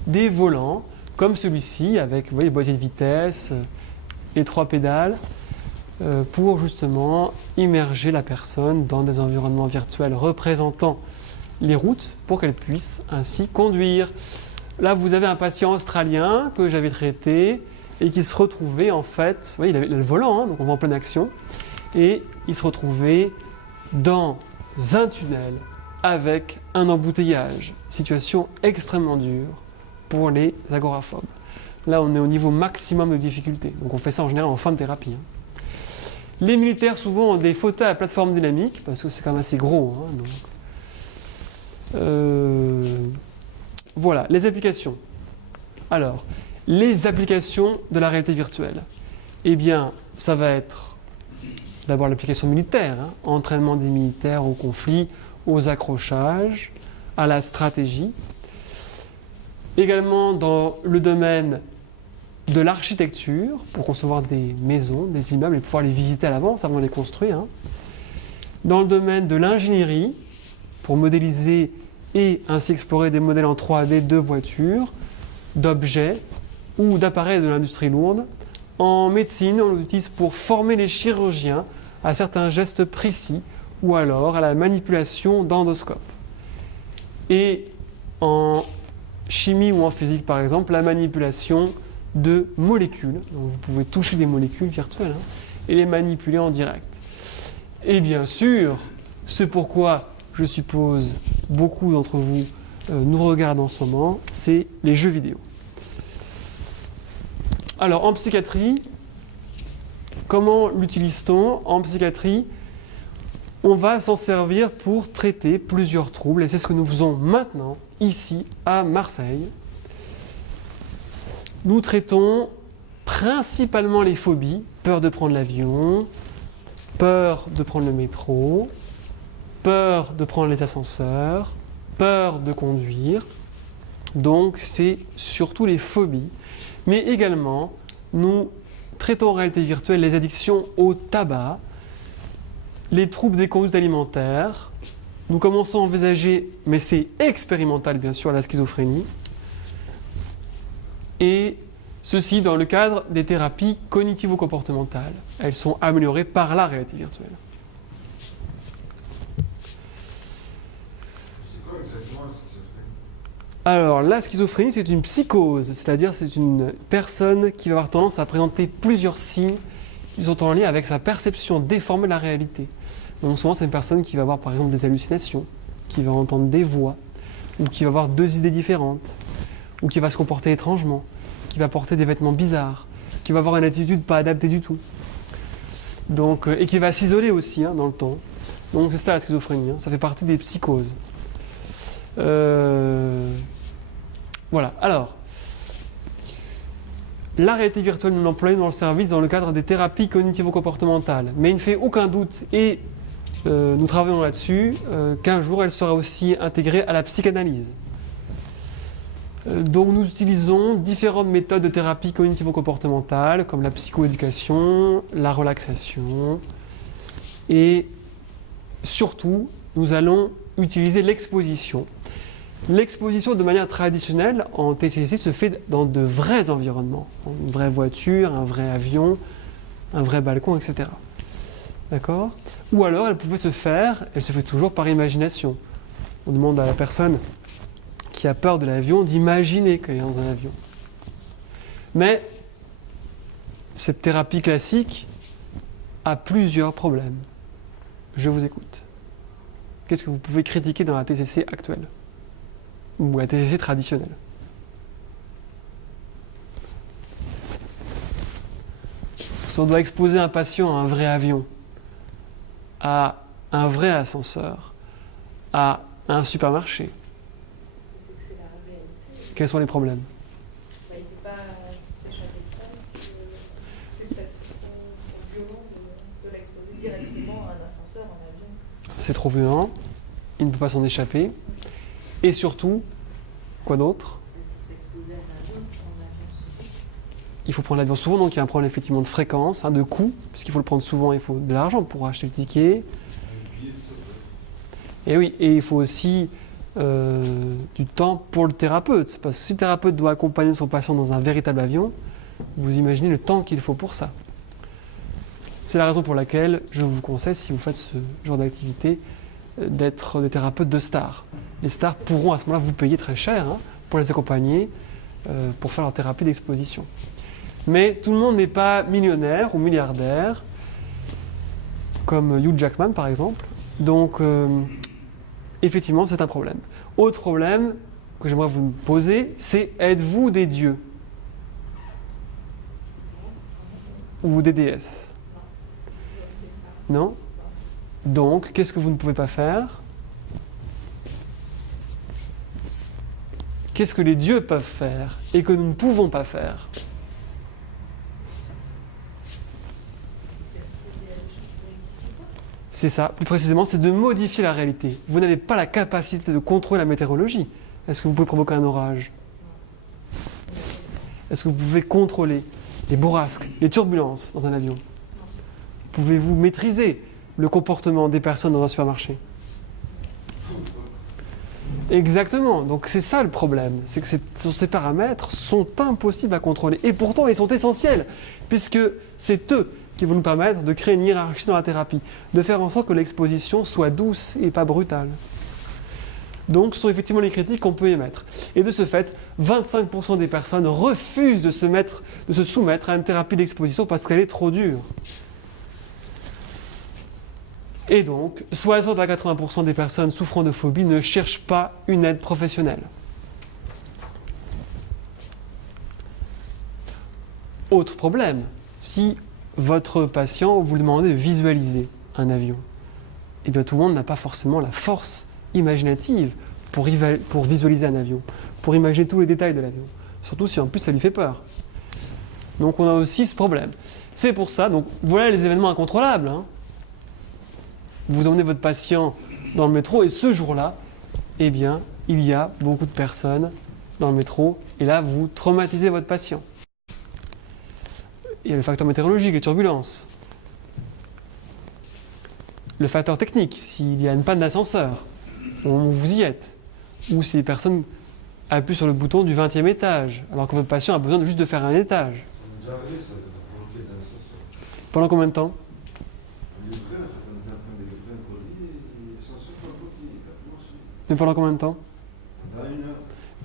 des volants comme celui-ci avec vous voyez, boîtier de vitesse et 3 pédales pour justement immerger la personne dans des environnements virtuels représentant les routes pour qu'elle puisse ainsi conduire. Là, vous avez un patient australien que j'avais traité et qui se retrouvait en fait, vous voyez, il avait le volant, donc on va en pleine action, et il se retrouvait dans un tunnel avec un embouteillage. Situation extrêmement dure pour les agoraphobes. Là, on est au niveau maximum de difficulté, donc on fait ça en général en fin de thérapie. Les militaires souvent ont des fauteuils à plateforme dynamique, parce que c'est quand même assez gros. Donc. Voilà, les applications. Alors, les applications de la réalité virtuelle. Eh bien, ça va être d'abord l'application militaire, entraînement des militaires au conflit, aux accrochages, à la stratégie. Également dans le domaine de l'architecture, pour concevoir des maisons, des immeubles et pouvoir les visiter à l'avance avant de les construire. Dans le domaine de l'ingénierie, pour modéliser et ainsi explorer des modèles en 3D de voitures, d'objets ou d'appareils de l'industrie lourde. En médecine, on l'utilise pour former les chirurgiens à certains gestes précis ou alors à la manipulation d'endoscopes. Et en chimie ou en physique, par exemple, la manipulation de molécules. Donc vous pouvez toucher des molécules virtuelles et les manipuler en direct. Et bien sûr, ce pourquoi je suppose beaucoup d'entre vous nous regardent en ce moment, c'est les jeux vidéo. Alors en psychiatrie, comment l'utilise-t-on? En psychiatrie, on va s'en servir pour traiter plusieurs troubles et c'est ce que nous faisons maintenant ici à Marseille. Nous traitons principalement les phobies, peur de prendre l'avion, peur de prendre le métro, peur de prendre les ascenseurs, peur de conduire. Donc c'est surtout les phobies. Mais également, nous traitons en réalité virtuelle les addictions au tabac, les troubles des conduites alimentaires. Nous commençons à envisager, mais c'est expérimental bien sûr, la schizophrénie. Et ceci dans le cadre des thérapies cognitivo-comportementales. Elles sont améliorées par la réalité virtuelle. C'est quoi exactement la schizophrénie? Alors, la schizophrénie, c'est une psychose, c'est-à-dire c'est une personne qui va avoir tendance à présenter plusieurs signes qui sont en lien avec sa perception déformée de la réalité. Donc souvent, c'est une personne qui va avoir par exemple des hallucinations, qui va entendre des voix, ou qui va avoir deux idées différentes, ou qui va se comporter étrangement, qui va porter des vêtements bizarres, qui va avoir une attitude pas adaptée du tout. Donc, et qui va s'isoler aussi dans le temps. Donc c'est ça la schizophrénie, ça fait partie des psychoses. Voilà, alors, la réalité virtuelle, nous l'employons dans le service dans le cadre des thérapies cognitivo-comportementales. Mais il ne fait aucun doute, et nous travaillons là-dessus, qu'un jour elle sera aussi intégrée à la psychanalyse. Donc nous utilisons différentes méthodes de thérapie cognitivo-comportementale, comme la psychoéducation, la relaxation, et surtout, nous allons utiliser l'exposition. L'exposition de manière traditionnelle en TCC se fait dans de vrais environnements, une vraie voiture, un vrai avion, un vrai balcon, etc. D'accord? Ou alors elle pouvait se faire, elle se fait toujours par imagination. On demande à la personne qui a peur de l'avion d'imaginer qu'elle est dans un avion. Mais cette thérapie classique a plusieurs problèmes. Je vous écoute. Qu'est-ce que vous pouvez critiquer dans la TCC actuelle? Ou la TCC traditionnelle? Si on doit exposer un patient à un vrai avion, à un vrai ascenseur, à un supermarché, C'est la réalité. quels sont les problèmes? Il ne peut pas s'échapper de ça. C'est peut-être trop violent de l'exposer directement à un ascenseur, en avion. C'est trop violent, il ne peut pas s'en échapper. Et surtout, quoi d'autre? Il faut s'exposer à un avion, en avion. il faut prendre l'avion souvent, donc il y a un problème effectivement de fréquence, de coût, puisqu'il faut le prendre souvent, il faut de l'argent pour acheter le ticket. Et oui, et il faut aussi du temps pour le thérapeute, parce que si le thérapeute doit accompagner son patient dans un véritable avion, vous imaginez le temps qu'il faut pour ça. C'est la raison pour laquelle je vous conseille, si vous faites ce genre d'activité, d'être des thérapeutes de stars. Les stars pourront à ce moment-là vous payer très cher pour les accompagner, pour faire leur thérapie d'exposition. Mais tout le monde n'est pas millionnaire ou milliardaire, comme Hugh Jackman par exemple. Donc, effectivement, c'est un problème. Autre problème que j'aimerais vous poser, c'est êtes-vous des dieux ou des déesses? Non? Donc, qu'est-ce que vous ne pouvez pas faire? Qu'est-ce que les dieux peuvent faire et que nous ne pouvons pas faire? C'est ça, plus précisément, c'est de modifier la réalité. Vous n'avez pas la capacité de contrôler la météorologie. Est-ce que vous pouvez provoquer un orage? Est-ce que vous pouvez contrôler les bourrasques, les turbulences dans un avion? Pouvez-vous maîtriser le comportement des personnes dans un supermarché? Exactement, donc c'est ça le problème, c'est que ces paramètres sont impossibles à contrôler. Et pourtant, ils sont essentiels, puisque c'est eux qui vont nous permettre de créer une hiérarchie dans la thérapie, de faire en sorte que l'exposition soit douce et pas brutale. Donc, ce sont effectivement les critiques qu'on peut émettre. Et de ce fait, 25% des personnes refusent de se soumettre à une thérapie d'exposition parce qu'elle est trop dure. Et donc, 60 à 80% des personnes souffrant de phobie ne cherchent pas une aide professionnelle. Autre problème, si votre patient vous demande de visualiser un avion, eh bien tout le monde n'a pas forcément la force imaginative pour visualiser un avion, pour imaginer tous les détails de l'avion, surtout si en plus ça lui fait peur. Donc on a aussi ce problème. C'est pour ça, donc voilà les événements incontrôlables. Vous emmenez votre patient dans le métro et ce jour-là, eh bien, il y a beaucoup de personnes dans le métro et là, vous traumatisez votre patient. Il y a le facteur météorologique, les turbulences. Le facteur technique, s'il y a une panne d'ascenseur, vous y êtes. Ou si les personnes appuient sur le bouton du 20e étage, alors que votre patient a besoin juste de faire un étage. Ça m'est déjà arrivé, ça, de bloquer dans l'ascenseur. Pendant combien de temps? Le train, en fait, on était en train de le train coller et l'ascenseur pas bloqué, il a bloqué. Mais pendant combien de temps? Pendant 1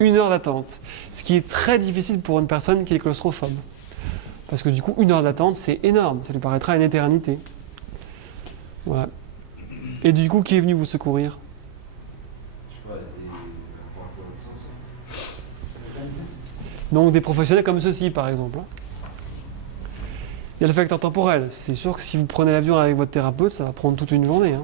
heure. 1 heure d'attente. Ce qui est très difficile pour une personne qui est claustrophobe. Parce que du coup, 1 heure d'attente, c'est énorme. Ça lui paraîtra une éternité. Voilà. Et du coup, qui est venu vous secourir? Je sais pas, il y a des rapports d'ascenseur. Donc des professionnels comme ceux-ci, par exemple. Il y a le facteur temporel. C'est sûr que si vous prenez l'avion avec votre thérapeute, ça va prendre toute une journée.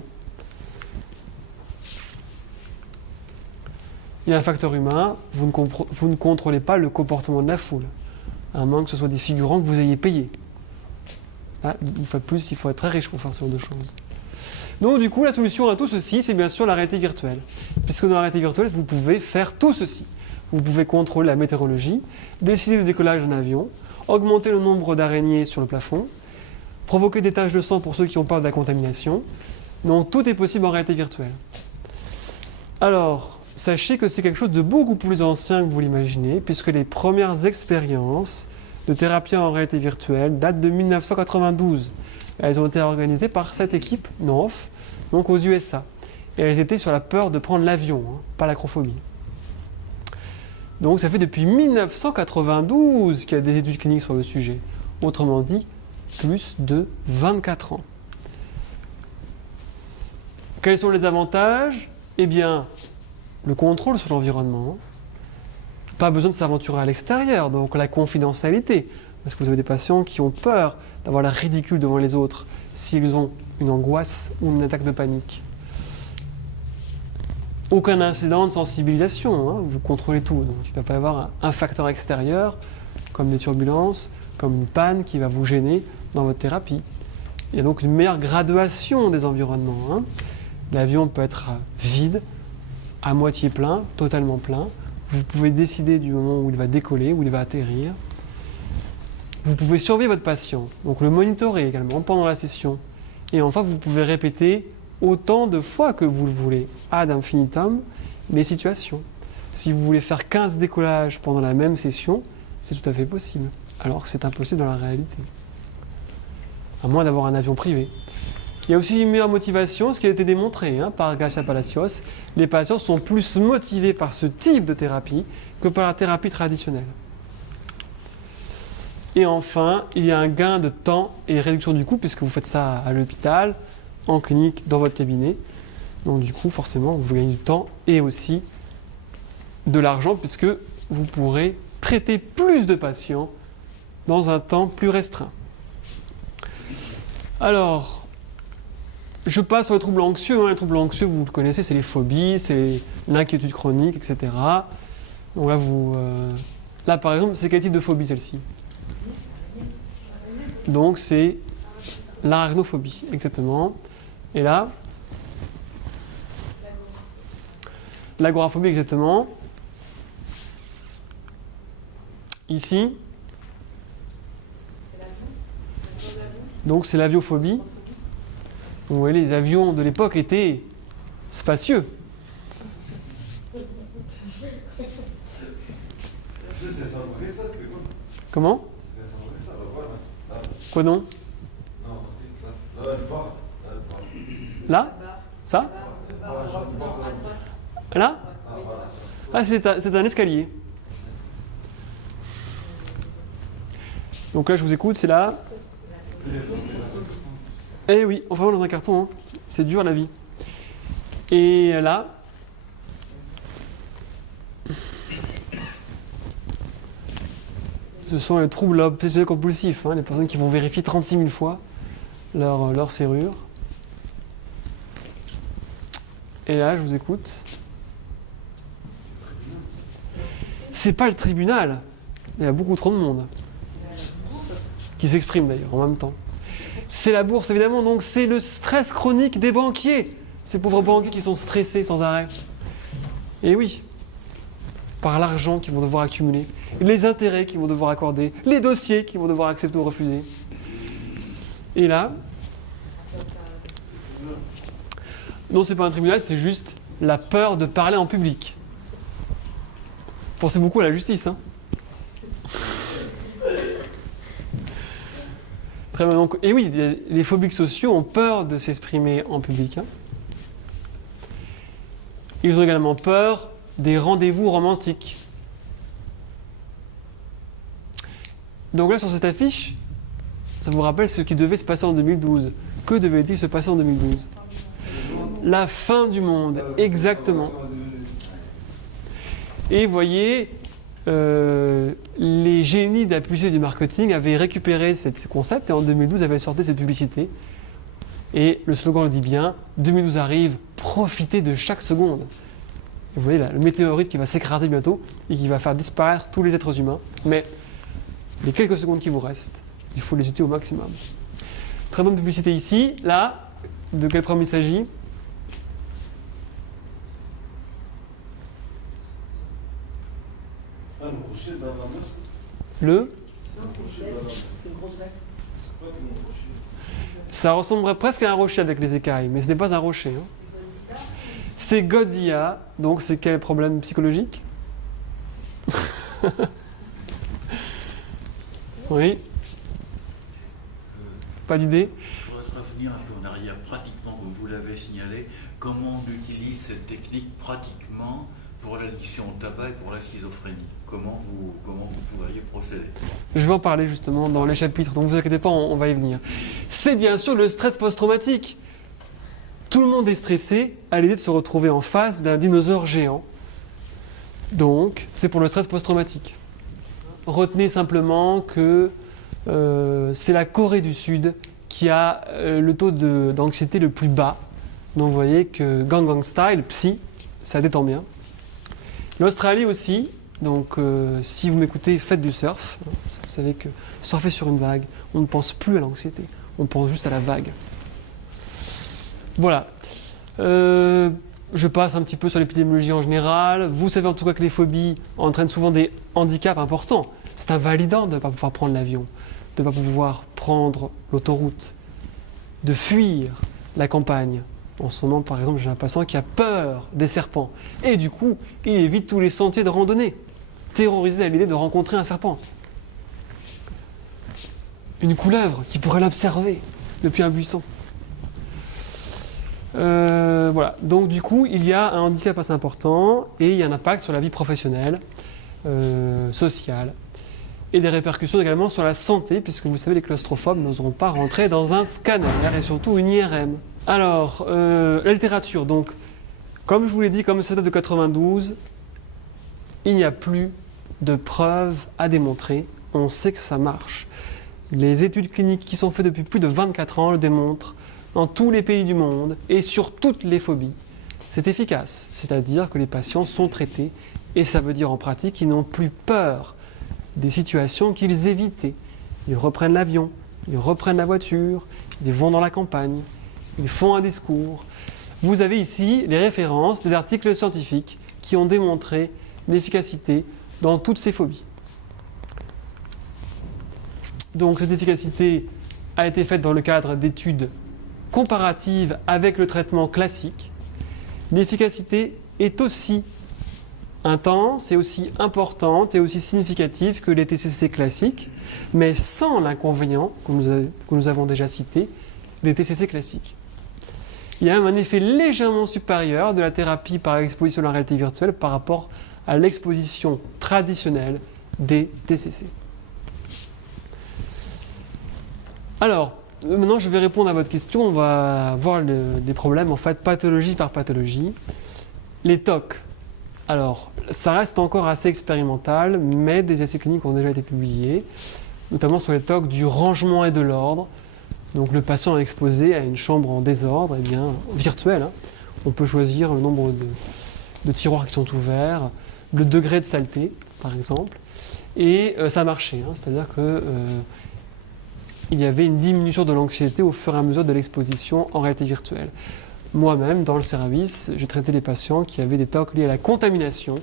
Il y a un facteur humain. Vous ne contrôlez pas le comportement de la foule. À moins que ce soit des figurants que vous ayez payés. Là, une fois de plus, il faut être très riche pour faire ce genre de choses. Donc du coup, la solution à tout ceci, c'est bien sûr la réalité virtuelle. Puisque dans la réalité virtuelle, vous pouvez faire tout ceci. Vous pouvez contrôler la météorologie, décider du décollage d'un avion, augmenter le nombre d'araignées sur le plafond, provoquer des taches de sang pour ceux qui ont peur de la contamination. Donc tout est possible en réalité virtuelle. Alors, sachez que c'est quelque chose de beaucoup plus ancien que vous l'imaginez, puisque les premières expériences de thérapie en réalité virtuelle datent de 1992. Elles ont été organisées par cette équipe NORF, donc aux USA. Et elles étaient sur la peur de prendre l'avion, pas l'acrophobie. Donc ça fait depuis 1992 qu'il y a des études cliniques sur le sujet. Autrement dit, plus de 24 ans. Quels sont les avantages? Eh bien, le contrôle sur l'environnement. Pas besoin de s'aventurer à l'extérieur, donc la confidentialité. Parce que vous avez des patients qui ont peur d'avoir l'air ridicule devant les autres s'ils ont une angoisse ou une attaque de panique. Aucun incident de sensibilisation, vous contrôlez tout. Donc il ne va pas y avoir un facteur extérieur, comme des turbulences, comme une panne qui va vous gêner dans votre thérapie. Il y a donc une meilleure graduation des environnements. L'avion peut être vide, à moitié plein, totalement plein. Vous pouvez décider du moment où il va décoller, où il va atterrir. Vous pouvez surveiller votre patient, donc le monitorer également pendant la session. Et enfin, vous pouvez répéter autant de fois que vous le voulez, ad infinitum, les situations. Si vous voulez faire 15 décollages pendant la même session, c'est tout à fait possible, alors que c'est impossible dans la réalité. À moins d'avoir un avion privé. Il y a aussi une meilleure motivation, ce qui a été démontré par Garcia Palacios. Les patients sont plus motivés par ce type de thérapie que par la thérapie traditionnelle. Et enfin, il y a un gain de temps et réduction du coût, puisque vous faites ça à l'hôpital, en clinique, dans votre cabinet. Donc du coup, forcément, vous gagnez du temps et aussi de l'argent, puisque vous pourrez traiter plus de patients dans un temps plus restreint. Alors, je passe sur les troubles anxieux. Les troubles anxieux, vous le connaissez, c'est les phobies, c'est l'inquiétude chronique, etc. Donc là, là par exemple, c'est quel type de phobie celle-ci? Donc c'est l'arachnophobie, exactement. Et là, l'agoraphobie, exactement. Ici, donc c'est l'aviophobie. Vous voyez, les avions de l'époque étaient spacieux. Comment? Quoi non? Là? Ça? Là? Ah, c'est un escalier. Donc là, je vous écoute, c'est là. Eh oui, on va vraiment dans un carton, c'est dur la vie. Et là, ce sont les troubles obsessionnels compulsifs, les personnes qui vont vérifier 36 000 fois leur serrure. Et là, je vous écoute. C'est pas le tribunal. Il y a beaucoup trop de monde qui s'exprime d'ailleurs en même temps. C'est la bourse évidemment, donc c'est le stress chronique des banquiers. Ces pauvres banquiers qui sont stressés sans arrêt. Et oui, par l'argent qu'ils vont devoir accumuler, les intérêts qu'ils vont devoir accorder, les dossiers qu'ils vont devoir accepter ou refuser. Et là, non, c'est pas un tribunal, c'est juste la peur de parler en public. Pensez beaucoup à la justice, Très bien, donc, et oui, les phobiques sociaux ont peur de s'exprimer en public. Ils ont également peur des rendez-vous romantiques. Donc là, sur cette affiche, ça vous rappelle ce qui devait se passer en 2012. Que devait-il se passer en 2012? La fin du monde, exactement. Et vous voyez, les génies de la publicité du marketing avaient récupéré ce concept et en 2012 avaient sorti cette publicité. Et le slogan le dit bien, 2012 arrive, profitez de chaque seconde. Et vous voyez là, le météorite qui va s'écraser bientôt et qui va faire disparaître tous les êtres humains. Mais les quelques secondes qui vous restent, il faut les utiliser au maximum. Très bonne publicité ici. Là, de quel problème il s'agit? Le? Ça ressemblerait presque à un rocher avec les écailles, mais ce n'est pas un rocher. C'est Godzilla, donc c'est quel problème psychologique? Oui. Pas d'idée? Je voudrais revenir un peu en arrière, pratiquement, comme vous l'avez signalé, comment on utilise cette technique pratiquement pour l'addiction au tabac et pour la schizophrénie. Comment vous pourriez procéder? Je vais en parler justement dans les chapitres, donc ne vous inquiétez pas, on va y venir. C'est bien sûr le stress post-traumatique. Tout le monde est stressé à l'idée de se retrouver en face d'un dinosaure géant. Donc, c'est pour le stress post-traumatique. Retenez simplement que c'est la Corée du Sud qui a le taux d'anxiété le plus bas. Donc vous voyez que Gangnam Style, Psy, ça détend bien. L'Australie aussi, donc si vous m'écoutez, faites du surf. Vous savez que surfer sur une vague, on ne pense plus à l'anxiété, on pense juste à la vague. Voilà. Je passe un petit peu sur l'épidémiologie en général. Vous savez en tout cas que les phobies entraînent souvent des handicaps importants. C'est invalidant de ne pas pouvoir prendre l'avion. de ne pas pouvoir prendre l'autoroute, de fuir la campagne. En ce moment, par exemple, j'ai un patient qui a peur des serpents. Et du coup, il évite tous les sentiers de randonnée, terrorisé à l'idée de rencontrer un serpent. Une couleuvre qui pourrait l'observer depuis un buisson. Voilà. Donc du coup, il y a un handicap assez important et il y a un impact sur la vie professionnelle, sociale et des répercussions également sur la santé, puisque vous savez, les claustrophobes n'oseront pas rentrer dans un scanner et surtout une IRM. Alors, la littérature, donc, comme je vous l'ai dit, comme ça date de 92, il n'y a plus de preuves à démontrer. On sait que ça marche. Les études cliniques qui sont faites depuis plus de 24 ans le démontrent dans tous les pays du monde et sur toutes les phobies. C'est efficace, c'est-à-dire que les patients sont traités et ça veut dire en pratique qu'ils n'ont plus peur des situations qu'ils évitaient. Ils reprennent l'avion, ils reprennent la voiture, ils vont dans la campagne, ils font un discours. Vous avez ici les références des articles scientifiques qui ont démontré l'efficacité dans toutes ces phobies. Donc cette efficacité a été faite dans le cadre d'études comparatives avec le traitement classique. L'efficacité est aussi intense et aussi importante et aussi significative que les TCC classiques, mais sans l'inconvénient que nous avons déjà cité des TCC classiques. Il y a même un effet légèrement supérieur de la thérapie par exposition à la réalité virtuelle par rapport à l'exposition traditionnelle des TCC. Alors, maintenant je vais répondre à votre question, on va voir les problèmes en fait pathologie par pathologie. Les TOC, alors ça reste encore assez expérimental, mais des essais cliniques ont déjà été publiés, notamment sur les TOC du rangement et de l'ordre. Donc le patient est exposé à une chambre en désordre, eh bien, virtuelle. Hein. On peut choisir le nombre de tiroirs qui sont ouverts, le degré de saleté par exemple, et ça a marché, hein. C'est-à-dire que il y avait une diminution de l'anxiété au fur et à mesure de l'exposition en réalité virtuelle. Moi-même, dans le service, j'ai traité des patients qui avaient des TOC liés à la contamination,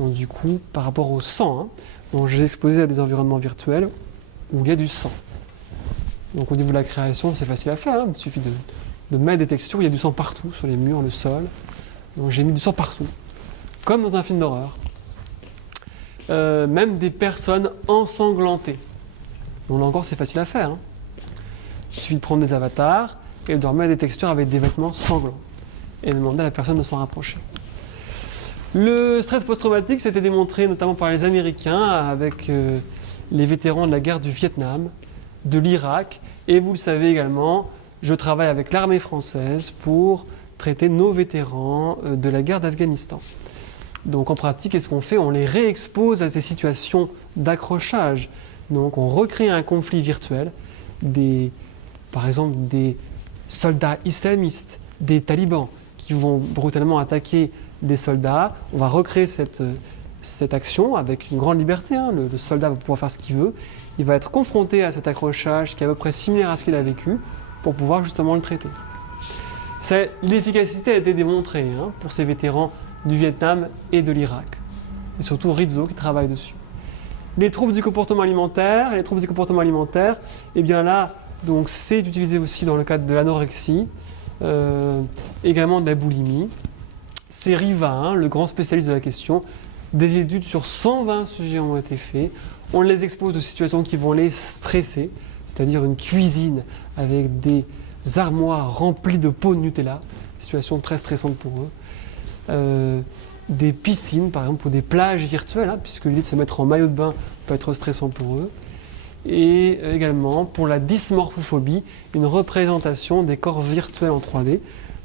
donc du coup, par rapport au sang. Hein, donc j'ai exposé à des environnements virtuels où il y a du sang. Donc au niveau de la création, c'est facile à faire, hein, il suffit de mettre des textures, il y a du sang partout, sur les murs, le sol. Donc j'ai mis du sang partout, comme dans un film d'horreur. Même des personnes ensanglantées. Donc là encore, c'est facile à faire. Hein. Il suffit de prendre des avatars et de remettre des textures avec des vêtements sanglants et de demander à la personne de s'en rapprocher. Le stress post-traumatique, c'était démontré notamment par les Américains avec les vétérans de la guerre du Vietnam, de l'Irak, et vous le savez également, je travaille avec l'armée française pour traiter nos vétérans de la guerre d'Afghanistan. Donc en pratique, qu'est-ce qu'on fait? On les réexpose à ces situations d'accrochage. Donc on recrée un conflit virtuel, par exemple des soldats islamistes, des talibans qui vont brutalement attaquer des soldats. On va recréer cette action avec une grande liberté. Hein. Le soldat va pouvoir faire ce qu'il veut. Il va être confronté à cet accrochage qui est à peu près similaire à ce qu'il a vécu pour pouvoir justement le traiter. L'efficacité a été démontrée hein, pour ces vétérans du Vietnam et de l'Irak. Et surtout Rizzo qui travaille dessus. Les troubles du comportement alimentaire, eh bien là, donc c'est utilisé aussi dans le cadre de l'anorexie, également de la boulimie. C'est Riva, hein, le grand spécialiste de la question. Des études sur 120 sujets ont été faites. On les expose de situations qui vont les stresser, c'est-à-dire une cuisine avec des armoires remplies de pots de Nutella, situation très stressante pour eux. Des piscines, par exemple, ou des plages virtuelles, hein, puisque l'idée de se mettre en maillot de bain peut être stressant pour eux. Et également, pour la dysmorphophobie, une représentation des corps virtuels en 3D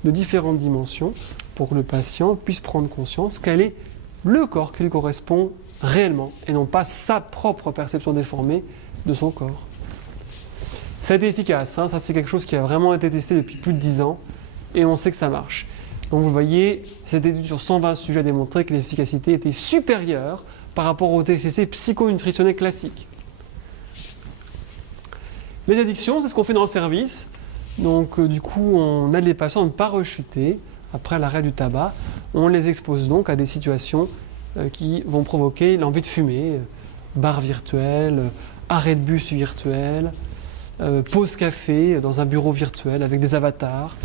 de différentes dimensions pour que le patient puisse prendre conscience quel est le corps qui lui correspond réellement et non pas sa propre perception déformée de son corps. Ça a été efficace, hein, ça c'est quelque chose qui a vraiment été testé depuis plus de 10 ans et on sait que ça marche. Donc vous voyez, cette étude sur 120 sujets a démontré que l'efficacité était supérieure par rapport au TCC psychonutritionnel classique. Les addictions, c'est ce qu'on fait dans le service. Donc du coup, on aide les patients à ne pas rechuter après l'arrêt du tabac. On les expose donc à des situations qui vont provoquer l'envie de fumer, bar virtuel, arrêt de bus virtuel, pause café dans un bureau virtuel avec des avatars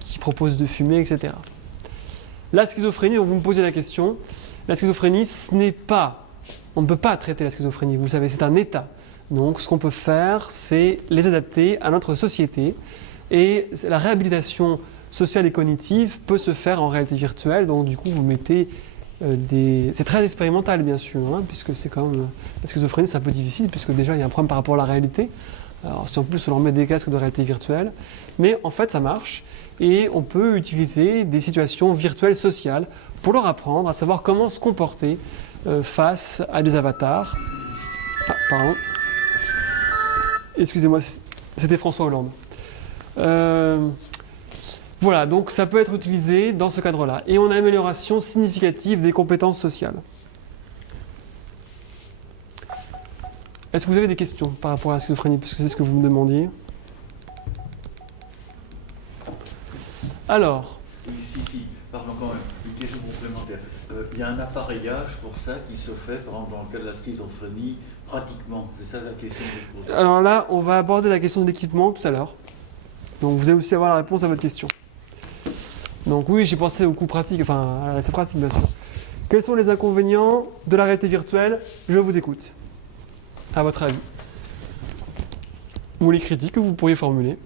qui proposent de fumer, etc. La schizophrénie, vous me posez la question, la schizophrénie, on ne peut pas traiter la schizophrénie, vous le savez, c'est un état. Donc ce qu'on peut faire, c'est les adapter à notre société. Et la réhabilitation sociale et cognitive peut se faire en réalité virtuelle. Donc du coup, vous mettez c'est très expérimental, bien sûr, hein, puisque c'est quand même... La schizophrénie, c'est un peu difficile, puisque déjà, il y a un problème par rapport à la réalité. Alors si en plus on leur met des casques de réalité virtuelle, mais en fait ça marche et on peut utiliser des situations virtuelles sociales pour leur apprendre à savoir comment se comporter face à des avatars. Ah, pardon. Excusez-moi, c'était François Hollande. Voilà, donc ça peut être utilisé dans ce cadre-là. Et on a une amélioration significative des compétences sociales. Est-ce que vous avez des questions par rapport à la schizophrénie, puisque c'est ce que vous me demandiez? Alors. Oui, pardon quand même, une question complémentaire. Il y a un appareillage pour ça qui se fait, par exemple, dans le cas de la schizophrénie, pratiquement. C'est ça la question que je pose. Alors là, on va aborder la question de l'équipement tout à l'heure. Donc vous allez aussi avoir la réponse à votre question. Donc oui, j'ai pensé au coût pratique, enfin à la pratique bien sûr. Quels sont les inconvénients de la réalité virtuelle? Je vous écoute. À votre avis. Ou les critiques que vous pourriez formuler.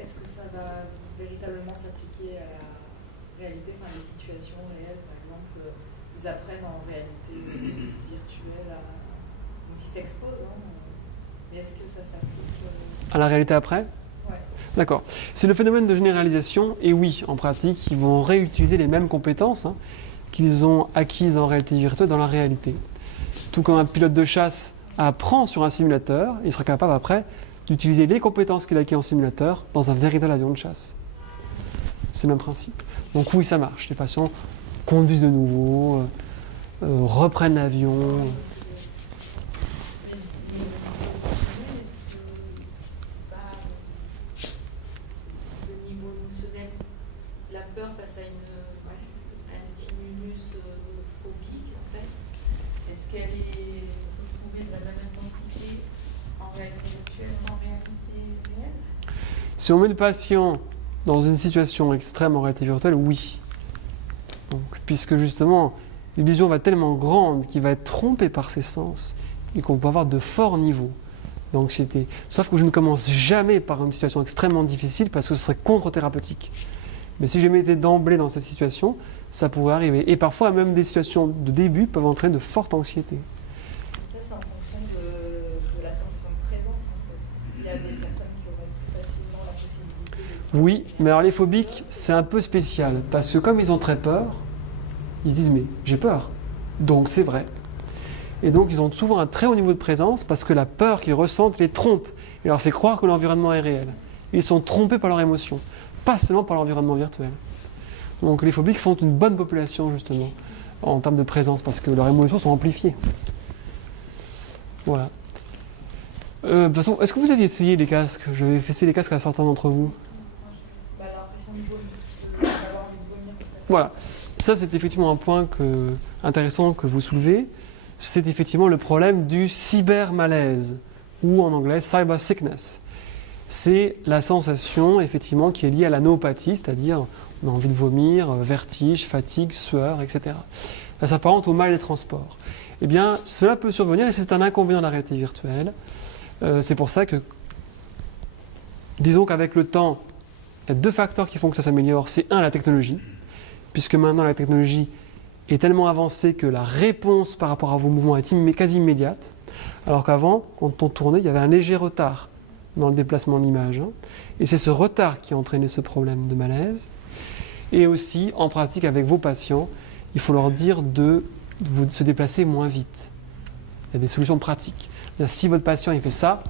Est-ce que ça va véritablement s'appliquer à la réalité, enfin les situations réelles, par exemple, ils apprennent en réalité virtuelle, donc ils s'exposent, hein, mais est-ce que ça s'applique à la réalité après? Ouais. D'accord. C'est le phénomène de généralisation, et oui, en pratique, ils vont réutiliser les mêmes compétences qu'ils ont acquises en réalité virtuelle dans la réalité. Tout comme un pilote de chasse apprend sur un simulateur, il sera capable après d'utiliser les compétences qu'il a acquises en simulateur dans un véritable avion de chasse. C'est le même principe. Donc oui, ça marche. Les patients conduisent de nouveau, reprennent l'avion. Face à un stimulus phobique, en fait, est-ce qu'elle est retrouvée de la même intensité en réalité virtuelle ou en réalité réelle? Si on met le patient dans une situation extrême en réalité virtuelle, oui. Donc, puisque justement, l'illusion va être tellement grande qu'il va être trompé par ses sens et qu'on peut avoir de forts niveaux d'anxiété. Sauf que je ne commence jamais par une situation extrêmement difficile parce que ce serait contre-thérapeutique. Mais si je m'étais d'emblée dans cette situation, ça pourrait arriver. Et parfois, même des situations de début peuvent entraîner de forte anxiété. Ça, c'est en fonction de la sensation de présence, en fait. Il y a des personnes qui auraient plus facilement la possibilité de... Oui, mais alors les phobiques, c'est un peu spécial. Parce que comme ils ont très peur, ils se disent « mais j'ai peur ». Donc c'est vrai. Et donc ils ont souvent un très haut niveau de présence parce que la peur qu'ils ressentent les trompe et leur fait croire que l'environnement est réel. Ils sont trompés par leur émotion. Pas seulement par l'environnement virtuel. Donc les phobiques font une bonne population justement en termes de présence parce que leurs émotions sont amplifiées. Voilà. De toute façon, est-ce que vous aviez essayé les casques? J'avais fait essayer les casques à certains d'entre vous. L'impression de vomir, d'avoir envie de vomir peut-être. Voilà. Ça c'est effectivement un point intéressant que vous soulevez. C'est effectivement le problème du cybermalaise ou en anglais cyber sickness. C'est la sensation effectivement qui est liée à la noopathie, c'est-à-dire on a envie de vomir, vertige, fatigue, sueur, etc. Ça s'apparente au mal des transports. Eh bien, cela peut survenir et c'est un inconvénient de la réalité virtuelle. C'est pour ça que, disons qu'avec le temps, il y a deux facteurs qui font que ça s'améliore. C'est un, la technologie, puisque maintenant la technologie est tellement avancée que la réponse par rapport à vos mouvements est quasi immédiate, alors qu'avant, quand on tournait, il y avait un léger retard dans le déplacement de l'image. Et c'est ce retard qui a entraîné ce problème de malaise. Et aussi, en pratique avec vos patients, il faut leur dire de se déplacer moins vite. Il y a des solutions pratiques. Si votre patient il fait ça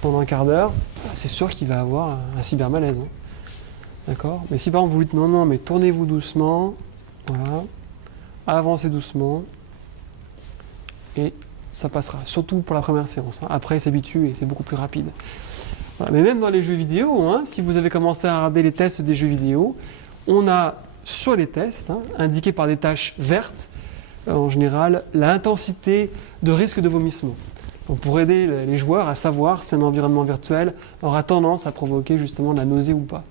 pendant un quart d'heure, c'est sûr qu'il va avoir un cybermalaise. D'accord? Mais si par exemple vous dites non, mais tournez-vous doucement, voilà, avancez doucement, et ça passera, surtout pour la première séance. Après, il s'habitue et c'est beaucoup plus rapide. Voilà. Mais même dans les jeux vidéo, si vous avez commencé à regarder les tests des jeux vidéo, on a sur les tests, indiqués par des taches vertes, en général l'intensité de risque de vomissement. Donc pour aider les joueurs à savoir si un environnement virtuel aura tendance à provoquer justement de la nausée ou pas.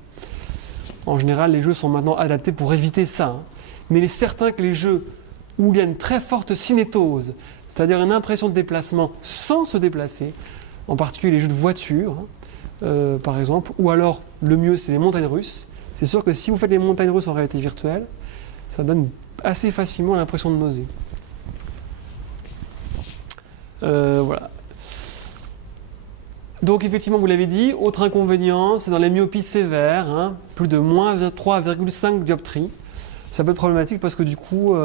En général, les jeux sont maintenant adaptés pour éviter ça. Hein. Mais il est certain que les jeux où il y a une très forte cinétose, c'est-à-dire une impression de déplacement sans se déplacer, en particulier les jeux de voiture, par exemple, ou alors le mieux c'est les montagnes russes. C'est sûr que si vous faites les montagnes russes en réalité virtuelle, ça donne assez facilement l'impression de nausée. Voilà. Donc effectivement, vous l'avez dit, autre inconvénient, c'est dans les myopies sévères, hein, plus de moins 3,5 dioptries. Ça peut être problématique parce que du coup,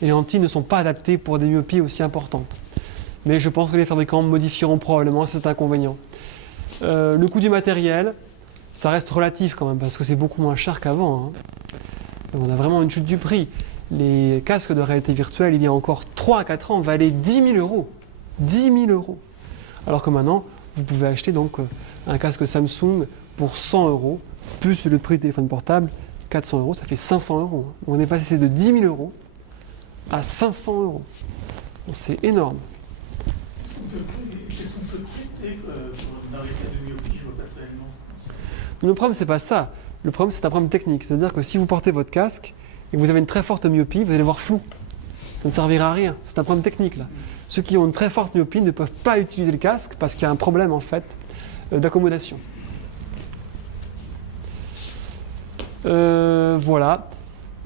les lentilles ne sont pas adaptées pour des myopies aussi importantes. Mais je pense que les fabricants modifieront probablement cet inconvénient. Le coût du matériel, ça reste relatif quand même parce que c'est beaucoup moins cher qu'avant. Hein. On a vraiment une chute du prix. Les casques de réalité virtuelle, il y a encore 3 à 4 ans, valaient 10 000 euros. 10 000 euros. Alors que maintenant, vous pouvez acheter donc un casque Samsung pour 100 euros, plus le prix du téléphone portable, 400 euros, ça fait 500 euros. On est passé de 10 000 euros à 500 euros. C'est énorme. Qu'est-ce qu'on peut traiter dans les cas de myopie? Je vois pas réellement. Le problème, c'est pas ça. Le problème, c'est un problème technique. C'est-à-dire que si vous portez votre casque et que vous avez une très forte myopie, vous allez voir flou. Ça ne servira à rien. C'est un problème technique, là. Ceux qui ont une très forte myopie ne peuvent pas utiliser le casque parce qu'il y a un problème, en fait, d'accommodation. Voilà.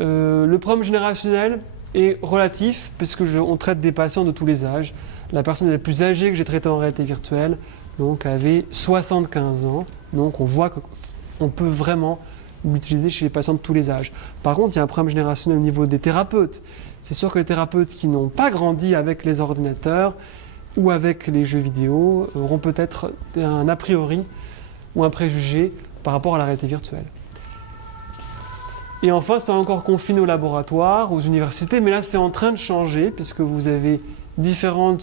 Le problème générationnel est relatif puisque on traite des patients de tous les âges. La personne la plus âgée que j'ai traitée en réalité virtuelle donc, avait 75 ans. Donc on voit qu'on peut vraiment l'utiliser chez les patients de tous les âges. Par contre, il y a un problème générationnel au niveau des thérapeutes. C'est sûr que les thérapeutes qui n'ont pas grandi avec les ordinateurs ou avec les jeux vidéo auront peut-être un a priori ou un préjugé par rapport à la réalité virtuelle. Et enfin, c'est encore confiné aux laboratoires, aux universités, mais là c'est en train de changer puisque vous avez différentes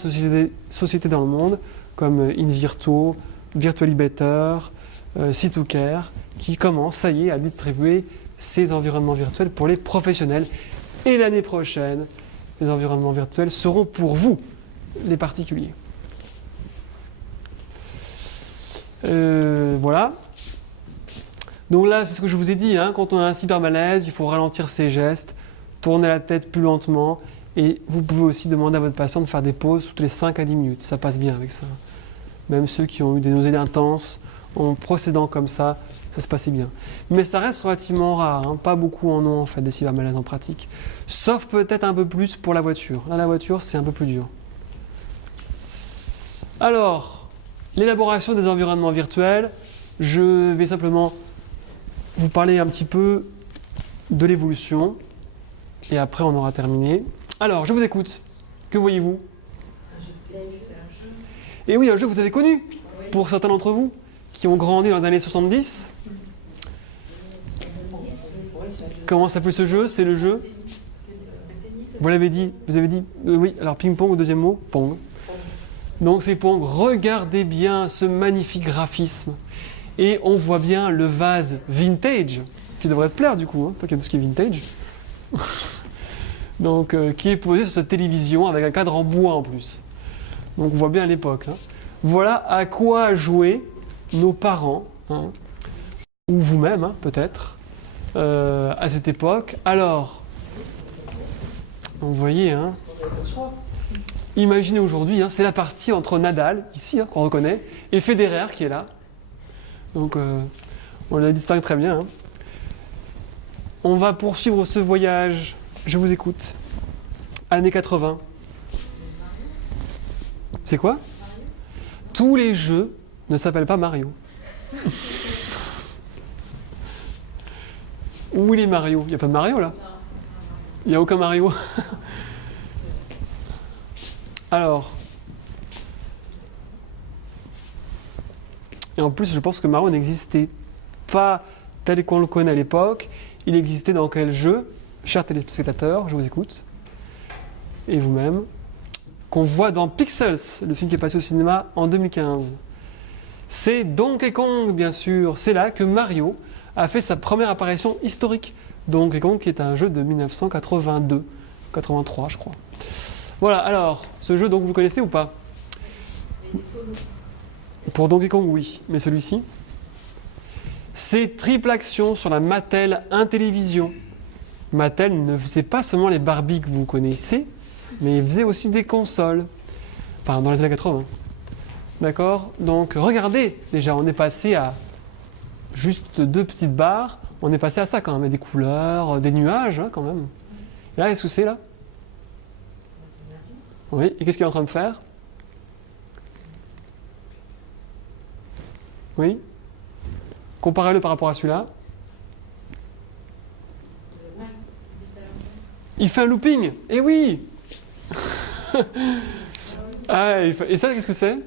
sociétés dans le monde comme InVirtuo, Virtualibator, C2Care qui commencent, ça y est, à distribuer ces environnements virtuels pour les professionnels. Et l'année prochaine, les environnements virtuels seront pour vous, les particuliers. Voilà. Donc là, c'est ce que je vous ai dit, hein, quand on a un cybermalaise, il faut ralentir ses gestes, tourner la tête plus lentement, et vous pouvez aussi demander à votre patient de faire des pauses toutes les 5 à 10 minutes. Ça passe bien avec ça. Même ceux qui ont eu des nausées intenses, en procédant comme ça se passait bien. Mais ça reste relativement rare, hein, pas beaucoup en ont en fait des cybermalaises en pratique. Sauf peut-être un peu plus pour la voiture. Là, la voiture, c'est un peu plus dur. Alors, l'élaboration des environnements virtuels, je vais simplement vous parler un petit peu de l'évolution et après on aura terminé. Alors, je vous écoute. Que voyez-vous? C'est un jeu. Et oui, un jeu que vous avez connu, pour certains d'entre vous, qui ont grandi dans les années 70. Comment s'appelle ce jeu? C'est le jeu? Vous l'avez dit, vous avez dit oui, alors ping-pong au deuxième mot? Pong. Donc c'est Pong. Regardez bien ce magnifique graphisme. Et on voit bien le vase vintage, qui devrait te plaire du coup, hein, toi qui aimes tout ce qui est vintage. Donc, qui est posé sur cette télévision avec un cadre en bois en plus. Donc on voit bien l'époque. Hein. Voilà à quoi jouaient nos parents, hein, ou vous-même hein, peut-être, à cette époque. Alors, vous voyez, hein, imaginez aujourd'hui, hein, c'est la partie entre Nadal, ici, hein, qu'on reconnaît, et Federer qui est là. Donc, on la distingue très bien. Hein. On va poursuivre ce voyage. Je vous écoute. Années 80. C'est quoi? Tous les jeux ne s'appellent pas Mario. Où il est Mario? Il n'y a pas de Mario là? Il n'y a aucun Mario. Alors. Et en plus, je pense que Mario n'existait pas tel qu'on le connaît à l'époque. Il existait dans quel jeu? Chers téléspectateurs, je vous écoute. Et vous-même. Qu'on voit dans Pixels, le film qui est passé au cinéma en 2015. C'est Donkey Kong, bien sûr. C'est là que Mario a fait sa première apparition historique. Donkey Kong qui est un jeu de 1982, 83 je crois. Voilà, alors, ce jeu, donc, vous connaissez ou pas? Mais il faut nous- Pour Donkey Kong, oui. Mais celui-ci, c'est triple action sur la Mattel Intellivision. Mattel ne faisait pas seulement les Barbie que vous connaissez, mais il faisait aussi des consoles. Enfin, dans les années 80. D'accord? Donc, regardez, déjà, on est passé à juste 2 petites barres. On est passé à ça quand même, des couleurs, des nuages, hein, quand même. Et là, qu'est-ce que c'est, là? Oui, et qu'est-ce qu'il est en train de faire? Oui? Comparez-le par rapport à celui-là. Il fait un looping. Eh oui. Ah, et ça, qu'est-ce que c'est?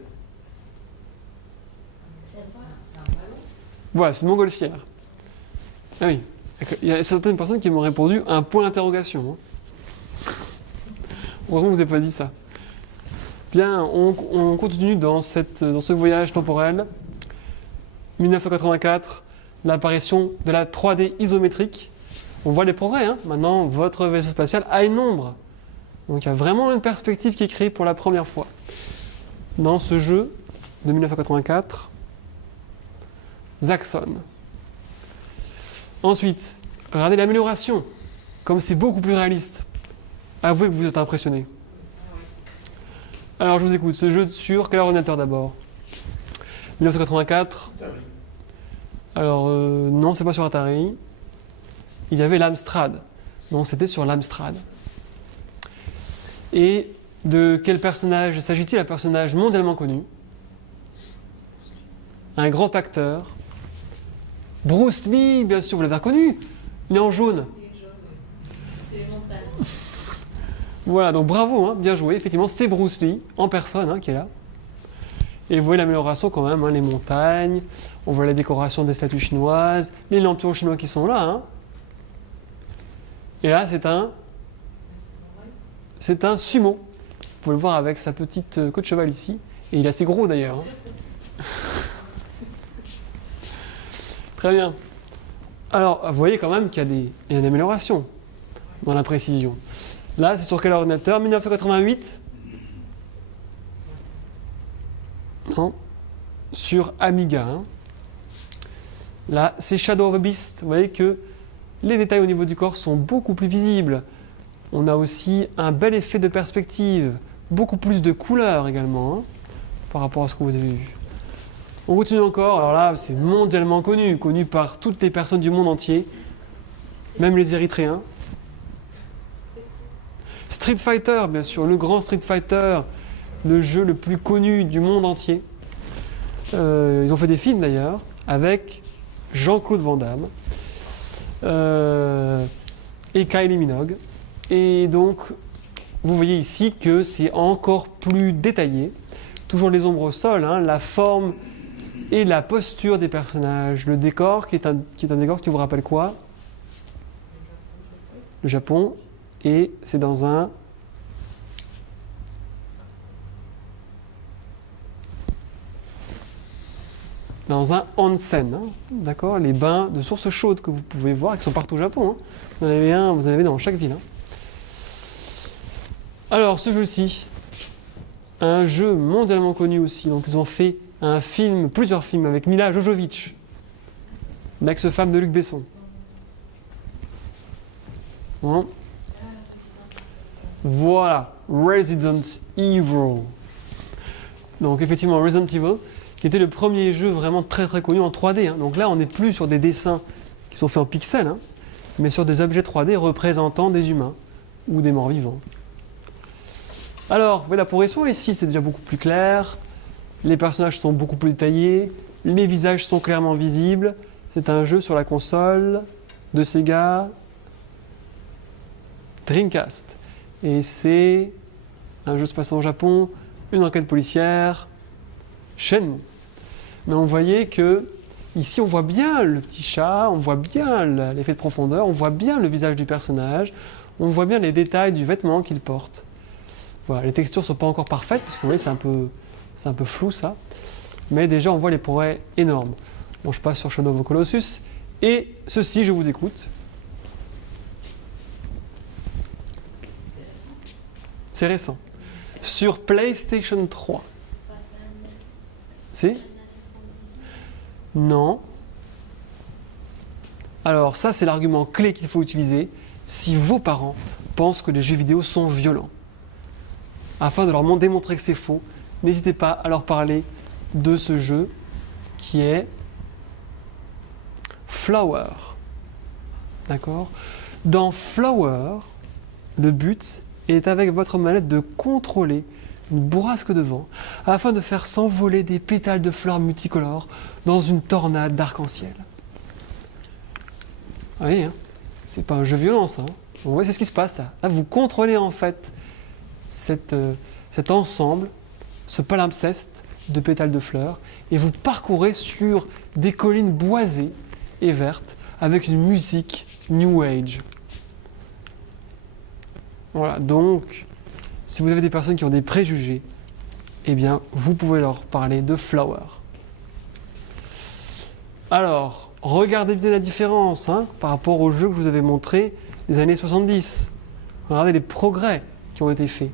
Voilà, c'est une montgolfière. Ah oui. Il y a certaines personnes qui m'ont répondu un point d'interrogation. Heureusement que vous n'avez pas dit ça. Bien, on continue dans ce voyage temporel. 1984, l'apparition de la 3D isométrique. On voit les progrès, hein. Maintenant, votre vaisseau spatial a une ombre. Donc il y a vraiment une perspective qui est créée pour la première fois. Dans ce jeu de 1984, Zaxxon. Ensuite, regardez l'amélioration. Comme c'est beaucoup plus réaliste. Avouez que vous êtes impressionné. Alors je vous écoute. Ce jeu sur quel ordinateur d'abord? 1984. Alors non, c'est pas sur Atari. Il y avait l'Amstrad. Donc c'était sur l'Amstrad. Et de quel personnage s'agit-il? Un personnage mondialement connu. Un grand acteur. Bruce Lee, bien sûr, vous l'avez reconnu. Il est en jaune. C'est les montagnes. Voilà, donc bravo, hein, bien joué. Effectivement, c'est Bruce Lee, en personne, hein, qui est là. Et vous voyez l'amélioration quand même, hein, les montagnes, on voit la décoration des statues chinoises, les lampions chinois qui sont là. Hein. Et là, c'est un sumo. Vous pouvez le voir avec sa petite queue de cheval ici. Et il est assez gros d'ailleurs. Hein. Très bien. Alors, vous voyez quand même qu'il y a une amélioration dans la précision. Là, c'est sur quel ordinateur? 1988? Non. Sur Amiga. Hein. Là, c'est Shadow of a Beast. Vous voyez que les détails au niveau du corps sont beaucoup plus visibles. On a aussi un bel effet de perspective. Beaucoup plus de couleurs également, hein, par rapport à ce que vous avez vu. On continue encore. Alors là, c'est mondialement connu. Connu par toutes les personnes du monde entier. Même les Érythréens. Street Fighter, bien sûr. Le grand Street Fighter. Le jeu le plus connu du monde entier. Ils ont fait des films d'ailleurs avec Jean-Claude Van Damme et Kylie Minogue. Et donc, vous voyez ici que c'est encore plus détaillé. Toujours les ombres au sol, hein, la forme et la posture des personnages. Le décor qui est un décor qui vous rappelle quoi? Le Japon. Et c'est dans un... onsen, hein, d'accord, les bains de source chaude que vous pouvez voir, qui sont partout au Japon. Hein. Vous en avez dans chaque ville. Hein. Alors, ce jeu-ci, un jeu mondialement connu aussi. Donc, ils ont fait plusieurs films avec Mila Jovovich, l'ex-femme de Luc Besson. Hein. Voilà, Resident Evil. Donc, effectivement, Resident Evil, qui était le premier jeu vraiment très très connu en 3D. Hein. Donc là, on n'est plus sur des dessins qui sont faits en pixels, hein, mais sur des objets 3D représentant des humains ou des morts vivants. Alors, la progression ici, c'est déjà beaucoup plus clair. Les personnages sont beaucoup plus détaillés. Les visages sont clairement visibles. C'est un jeu sur la console de Sega Dreamcast. Et c'est un jeu se passant au Japon, une enquête policière, Shenmue. Mais on voyait que ici on voit bien le petit chat, on voit bien l'effet de profondeur, on voit bien le visage du personnage, on voit bien les détails du vêtement qu'il porte. Voilà, les textures ne sont pas encore parfaites parce que vous voyez c'est un peu flou ça, mais déjà on voit les progrès énormes. Bon, je passe sur Shadow of the Colossus et ceci, je vous écoute. C'est récent. Sur PlayStation 3. Si? Non. Alors ça, c'est l'argument clé qu'il faut utiliser si vos parents pensent que les jeux vidéo sont violents. Afin de leur démontrer que c'est faux, n'hésitez pas à leur parler de ce jeu qui est Flower. D'accord? Dans Flower, le but est avec votre manette de contrôler une bourrasque de vent afin de faire s'envoler des pétales de fleurs multicolores dans une tornade d'arc-en-ciel. Vous voyez, hein, c'est pas un jeu violent ça. Hein. Vous voyez, c'est ce qui se passe là. Là, vous contrôlez en fait cet ensemble, ce palimpseste de pétales de fleurs, et vous parcourez sur des collines boisées et vertes avec une musique New Age. Voilà, donc, si vous avez des personnes qui ont des préjugés, eh bien, vous pouvez leur parler de Flower. Alors, regardez bien la différence hein, par rapport au jeu que je vous avais montré des années 70. Regardez les progrès qui ont été faits.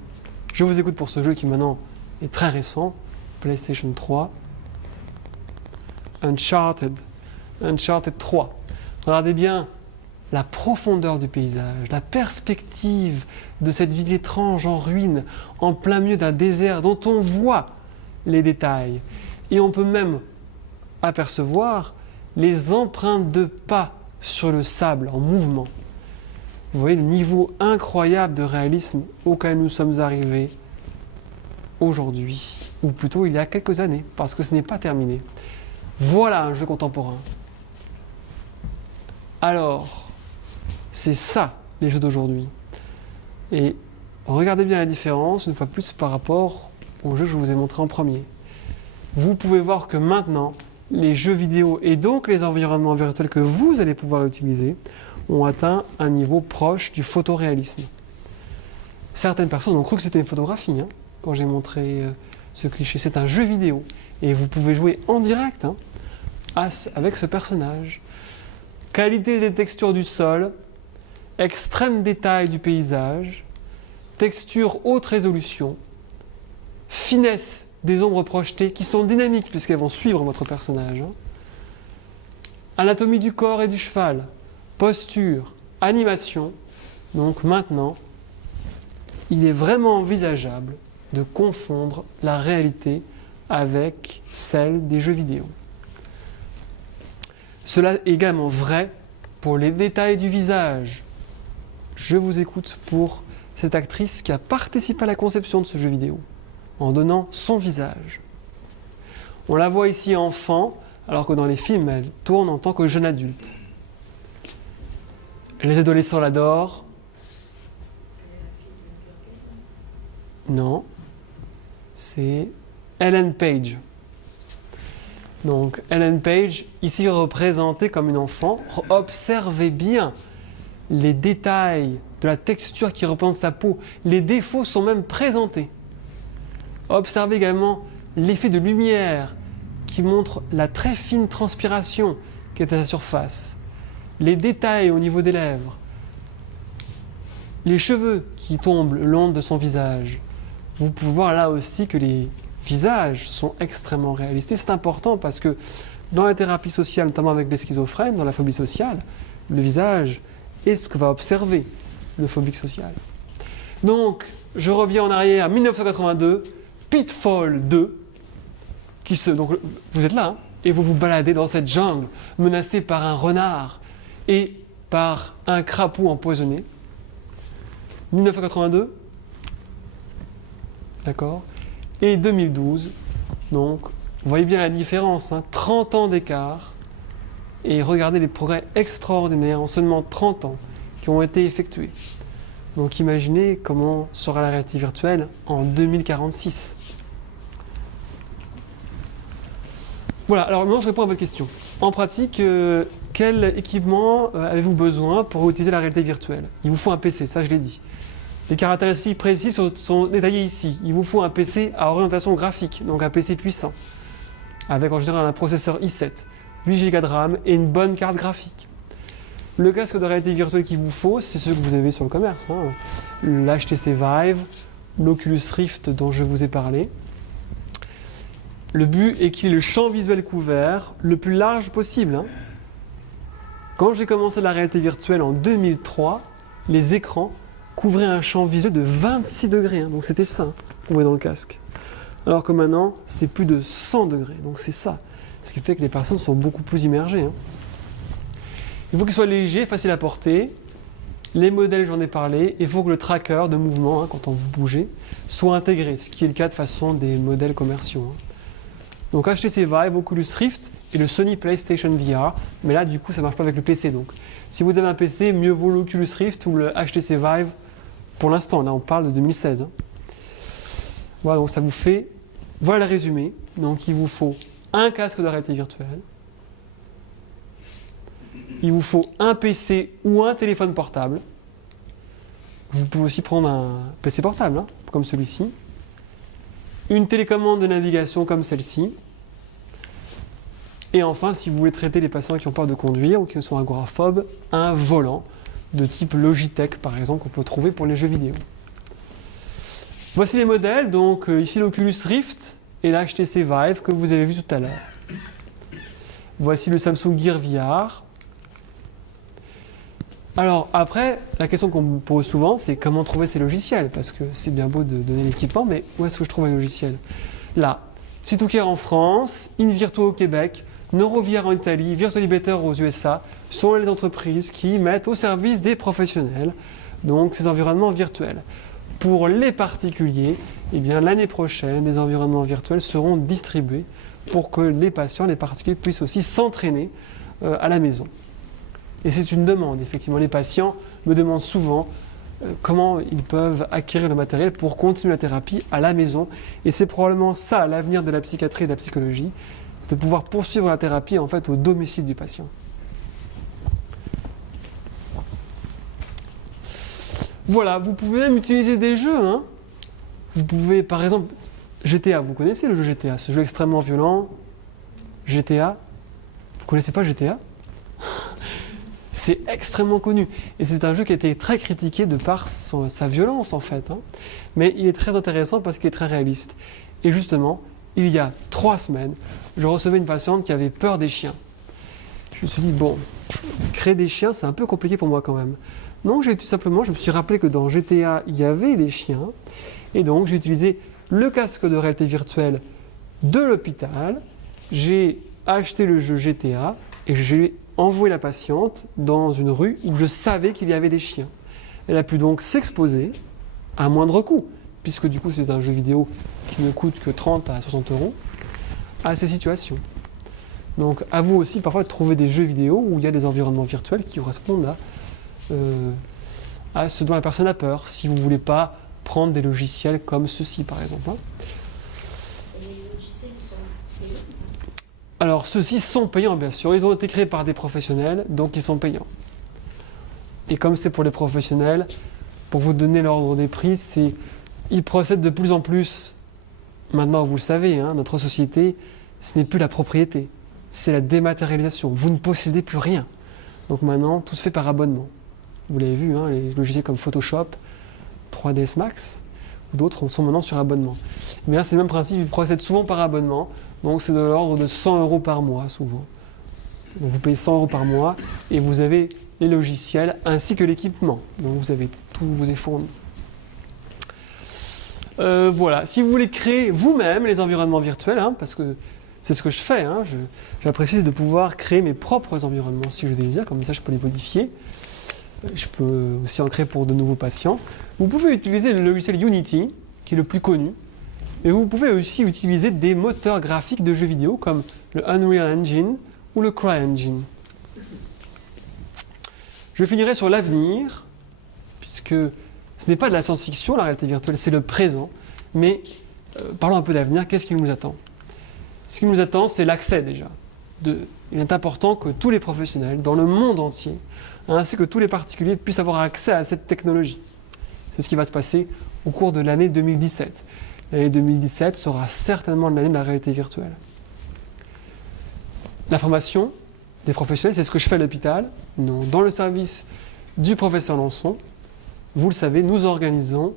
Je vous écoute pour ce jeu qui maintenant est très récent, PlayStation 3, Uncharted 3. Regardez bien la profondeur du paysage, la perspective de cette ville étrange en ruine, en plein milieu d'un désert dont on voit les détails. Et on peut même apercevoir les empreintes de pas sur le sable en mouvement. Vous voyez le niveau incroyable de réalisme auquel nous sommes arrivés aujourd'hui, ou plutôt il y a quelques années, parce que ce n'est pas terminé. Voilà un jeu contemporain. Alors, c'est ça les jeux d'aujourd'hui. Et regardez bien la différence, une fois plus, par rapport au jeu que je vous ai montré en premier. Vous pouvez voir que maintenant, les jeux vidéo et donc les environnements virtuels que vous allez pouvoir utiliser ont atteint un niveau proche du photoréalisme. Certaines personnes ont cru que c'était une photographie hein, quand j'ai montré ce cliché. C'est un jeu vidéo et vous pouvez jouer en direct hein, avec ce personnage. Qualité des textures du sol, extrême détail du paysage, texture haute résolution, finesse des ombres projetées qui sont dynamiques puisqu'elles vont suivre votre personnage. Hein. Anatomie du corps et du cheval, posture, animation. Donc maintenant, il est vraiment envisageable de confondre la réalité avec celle des jeux vidéo. Cela est également vrai pour les détails du visage. Je vous écoute pour cette actrice qui a participé à la conception de ce jeu vidéo, en donnant son visage. On la voit ici enfant, alors que dans les films, elle tourne en tant que jeune adulte. Les adolescents l'adorent. Non, c'est Ellen Page. Donc Ellen Page, ici représentée comme une enfant. Observez bien les détails de la texture qui représente sa peau. Les défauts sont même présentés. Observez également l'effet de lumière qui montre la très fine transpiration qui est à sa surface. Les détails au niveau des lèvres. Les cheveux qui tombent le long de son visage. Vous pouvez voir là aussi que les visages sont extrêmement réalistes. Et c'est important parce que dans la thérapie sociale, notamment avec les schizophrènes, dans la phobie sociale, le visage est ce que va observer le phobique social. Donc, je reviens en arrière à 1982, Pitfall 2, donc vous êtes là, hein, et vous vous baladez dans cette jungle, menacé par un renard et par un crapaud empoisonné. 1982, d'accord, et 2012, donc vous voyez bien la différence, hein, 30 ans d'écart, et regardez les progrès extraordinaires en seulement 30 ans qui ont été effectués. Donc imaginez comment sera la réalité virtuelle en 2046. Voilà, alors maintenant je réponds à votre question. En pratique, quel équipement avez-vous besoin pour utiliser la réalité virtuelle? Il vous faut un PC, ça je l'ai dit. Les caractéristiques précises sont détaillées ici. Il vous faut un PC à orientation graphique, donc un PC puissant, avec en général un processeur i7, 8 Go de RAM et une bonne carte graphique. Le casque de réalité virtuelle qu'il vous faut, c'est ce que vous avez sur le commerce, hein. L'HTC Vive l'Oculus Rift dont je vous ai parlé. Le but est qu'il ait le champ visuel couvert le plus large possible, hein. Quand j'ai commencé la réalité virtuelle en 2003, les écrans couvraient un champ visuel de 26 degrés, hein. Donc c'était ça, hein, qu'on voyait dans le casque. Alors que maintenant, c'est plus de 100 degrés, donc c'est ça. Ce qui fait que les personnes sont beaucoup plus immergées, hein. Il faut qu'il soit léger, facile à porter. Les modèles, j'en ai parlé. Il faut que le tracker de mouvement, hein, quand on vous bougez, soit intégré, ce qui est le cas de façon des modèles commerciaux, hein. Donc HTC Vive, Oculus Rift et le Sony PlayStation VR. Mais là, du coup, ça ne marche pas avec le PC. Donc, si vous avez un PC, mieux vaut l'Oculus Rift ou le HTC Vive pour l'instant. Là, on parle de 2016, hein. Voilà, donc ça vous fait... Voilà le résumé. Donc, il vous faut un casque de réalité virtuelle. Il vous faut un PC ou un téléphone portable. Vous pouvez aussi prendre un PC portable, hein, comme celui-ci. Une télécommande de navigation comme celle-ci. Et enfin, si vous voulez traiter les patients qui ont peur de conduire ou qui sont agoraphobes, un volant de type Logitech, par exemple, qu'on peut trouver pour les jeux vidéo. Voici les modèles. Donc ici l'Oculus Rift et la HTC Vive que vous avez vu tout à l'heure. Voici le Samsung Gear VR. Alors après, la question qu'on me pose souvent, c'est comment trouver ces logiciels? Parce que c'est bien beau de donner l'équipement, mais où est-ce que je trouve un logiciel? Là, Situcare en France, InVirtuo au Québec, NeuroVR en Italie, Virtually Better aux USA sont les entreprises qui mettent au service des professionnels donc ces environnements virtuels. Pour les particuliers, eh bien, l'année prochaine, des environnements virtuels seront distribués pour que les patients, les particuliers puissent aussi s'entraîner à la maison. Et c'est une demande, effectivement. Les patients me demandent souvent comment ils peuvent acquérir le matériel pour continuer la thérapie à la maison. Et c'est probablement ça l'avenir de la psychiatrie et de la psychologie, de pouvoir poursuivre la thérapie en fait au domicile du patient. Voilà, vous pouvez même utiliser des jeux, hein. Vous pouvez, par exemple, GTA, vous connaissez le jeu GTA, ce jeu extrêmement violent, GTA. Vous connaissez pas GTA? C'est extrêmement connu. Et c'est un jeu qui a été très critiqué de par sa violence, en fait, hein. Mais il est très intéressant parce qu'il est très réaliste. Et justement, il y a 3 semaines, je recevais une patiente qui avait peur des chiens. Je me suis dit, bon, créer des chiens, c'est un peu compliqué pour moi quand même. Donc, tout simplement, je me suis rappelé que dans GTA, il y avait des chiens. Et donc, j'ai utilisé le casque de réalité virtuelle de l'hôpital. J'ai acheté le jeu GTA et j'ai envoyé la patiente dans une rue où je savais qu'il y avait des chiens. Elle a pu donc s'exposer à moindre coût, puisque du coup, c'est un jeu vidéo qui ne coûte que 30 à 60 € à ces situations. Donc, à vous aussi, parfois, de trouver des jeux vidéo où il y a des environnements virtuels qui correspondent à ce dont la personne a peur, si vous ne voulez pas prendre des logiciels comme ceci, par exemple. Et les logiciels, ils sont payants? Alors, ceux-ci sont payants, bien sûr. Ils ont été créés par des professionnels, donc ils sont payants. Et comme c'est pour les professionnels, pour vous donner l'ordre des prix, ils procèdent de plus en plus. Maintenant, vous le savez, hein, notre société, ce n'est plus la propriété, c'est la dématérialisation. Vous ne possédez plus rien. Donc maintenant, tout se fait par abonnement. Vous l'avez vu, hein, les logiciels comme Photoshop, 3ds Max, ou d'autres sont maintenant sur abonnement. Mais là, c'est le même principe, ils procèdent souvent par abonnement. Donc c'est de l'ordre de 100 € par mois, souvent. Donc vous payez 100 € par mois et vous avez les logiciels ainsi que l'équipement. Donc vous avez tout vous est fourni. Voilà, si vous voulez créer vous-même les environnements virtuels, hein, parce que c'est ce que je fais, hein, j'apprécie de pouvoir créer mes propres environnements si je désire, comme ça je peux les modifier. Je peux aussi en créer pour de nouveaux patients. Vous pouvez utiliser le logiciel Unity, qui est le plus connu, et vous pouvez aussi utiliser des moteurs graphiques de jeux vidéo comme le Unreal Engine ou le CryEngine. Je finirai sur l'avenir, puisque ce n'est pas de la science-fiction, la réalité virtuelle, c'est le présent. Mais parlons un peu d'avenir, qu'est-ce qui nous attend? Ce qui nous attend, c'est l'accès déjà. Il est important que tous les professionnels dans le monde entier, ainsi que tous les particuliers, puissent avoir accès à cette technologie. C'est ce qui va se passer au cours de l'année 2017. L'année 2017 sera certainement l'année de la réalité virtuelle. La formation des professionnels, c'est ce que je fais à l'hôpital. Non, dans le service du professeur Lançon, vous le savez, nous organisons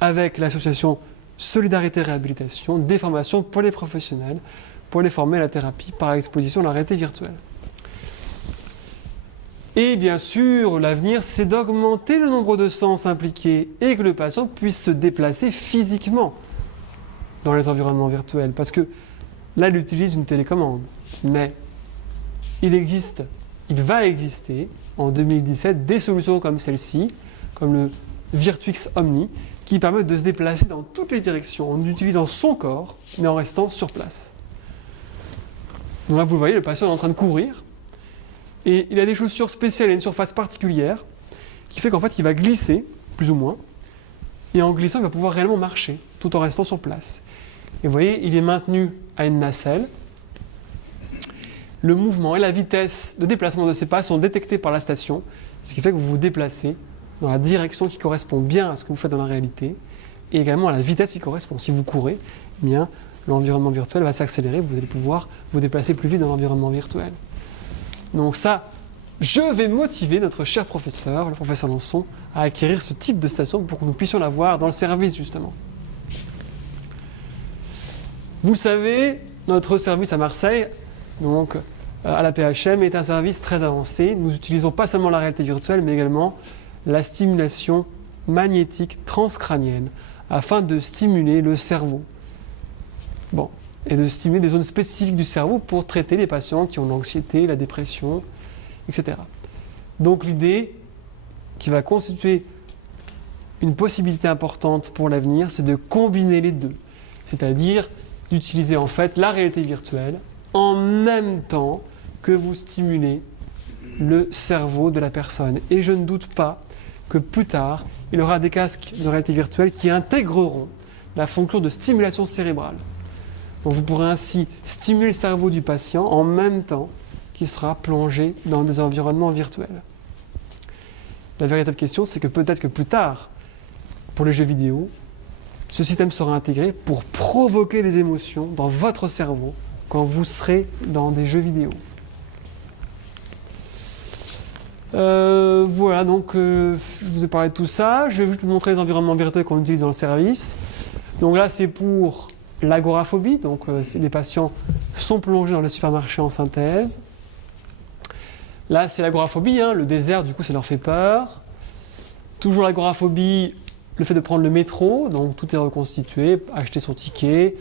avec l'association Solidarité Réhabilitation des formations pour les professionnels, pour les former à la thérapie par exposition à la réalité virtuelle. Et bien sûr, l'avenir, c'est d'augmenter le nombre de séances impliquées et que le patient puisse se déplacer physiquement dans les environnements virtuels. Parce que là, il utilise une télécommande. Mais il va exister en 2017 des solutions comme celle-ci, comme le Virtuix Omni, qui permettent de se déplacer dans toutes les directions en utilisant son corps, mais en restant sur place. Donc là, vous le voyez, le patient est en train de courir. Et il a des chaussures spéciales et une surface particulière qui fait qu'en fait, il va glisser, plus ou moins. Et en glissant, il va pouvoir réellement marcher, tout en restant sur place. Et vous voyez, il est maintenu à une nacelle. Le mouvement et la vitesse de déplacement de ses pas sont détectés par la station, ce qui fait que vous vous déplacez dans la direction qui correspond bien à ce que vous faites dans la réalité, et également à la vitesse qui correspond. Si vous courez, eh bien, l'environnement virtuel va s'accélérer, vous allez pouvoir vous déplacer plus vite dans l'environnement virtuel. Donc ça, je vais motiver notre cher professeur, le professeur Lançon, à acquérir ce type de station pour que nous puissions l'avoir dans le service, justement. Vous savez, notre service à Marseille, donc à la PHM, est un service très avancé. Nous utilisons pas seulement la réalité virtuelle, mais également la stimulation magnétique transcrânienne afin de stimuler le cerveau. Bon. Et de stimuler des zones spécifiques du cerveau pour traiter les patients qui ont l'anxiété, la dépression, etc. Donc l'idée qui va constituer une possibilité importante pour l'avenir, c'est de combiner les deux. C'est-à-dire d'utiliser en fait la réalité virtuelle en même temps que vous stimulez le cerveau de la personne. Et je ne doute pas que plus tard, il y aura des casques de réalité virtuelle qui intégreront la fonction de stimulation cérébrale. Donc vous pourrez ainsi stimuler le cerveau du patient en même temps qu'il sera plongé dans des environnements virtuels. La véritable question, c'est que peut-être que plus tard, pour les jeux vidéo, ce système sera intégré pour provoquer des émotions dans votre cerveau quand vous serez dans des jeux vidéo. Voilà, donc je vous ai parlé de tout ça. Je vais juste vous montrer les environnements virtuels qu'on utilise dans le service. Donc là, c'est pour l'agoraphobie, donc les patients sont plongés dans le supermarché en synthèse. Là, c'est l'agoraphobie, le désert, du coup, ça leur fait peur. Toujours l'agoraphobie, le fait de prendre le métro, donc tout est reconstitué, acheter son ticket,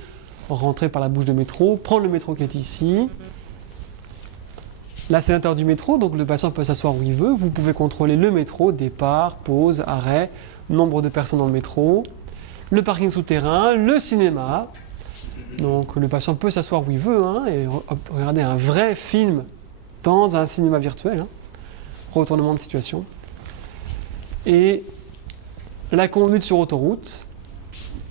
rentrer par la bouche de métro, prendre le métro qui est ici. Là, c'est l'intérieur du métro, donc le patient peut s'asseoir où il veut. Vous pouvez contrôler le métro, départ, pause, arrêt, nombre de personnes dans le métro. Le parking souterrain, le cinéma. Donc le patient peut s'asseoir où il veut et regarder un vrai film dans un cinéma virtuel. Retournement de situation. Et la conduite sur autoroute,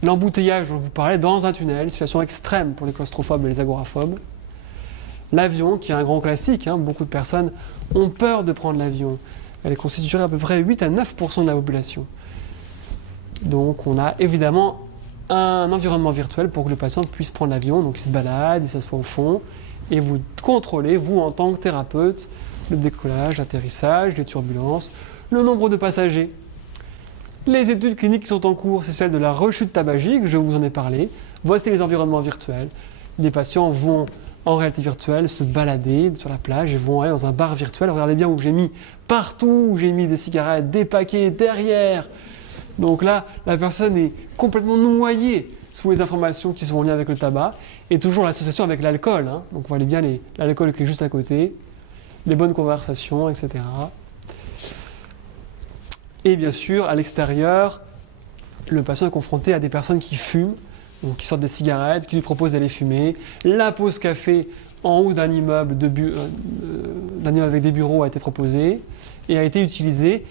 l'embouteillage dont je vous parlais dans un tunnel, situation extrême pour les claustrophobes et les agoraphobes. L'avion, qui est un grand classique, beaucoup de personnes ont peur de prendre l'avion. Elle constituerait à peu près 8 à 9% de la population. Donc on a évidemment un environnement virtuel pour que le patient puisse prendre l'avion, donc il se balade, il s'assoit au fond, et vous contrôlez, vous en tant que thérapeute, le décollage, l'atterrissage, les turbulences, le nombre de passagers. Les études cliniques qui sont en cours, c'est celle de la rechute tabagique, je vous en ai parlé. Voici les environnements virtuels. Les patients vont en réalité virtuelle se balader sur la plage et vont aller dans un bar virtuel. Regardez bien où j'ai mis partout, où j'ai mis des cigarettes, des paquets derrière. Donc là, la personne est complètement noyée sous les informations qui sont en lien avec le tabac et toujours l'association avec l'alcool. Donc vous voyez bien l'alcool qui est juste à côté, les bonnes conversations, etc. Et bien sûr, à l'extérieur, le patient est confronté à des personnes qui fument, donc qui sortent des cigarettes, qui lui proposent d'aller fumer. La pause café en haut d'un immeuble, avec des bureaux a été proposée et a été utilisée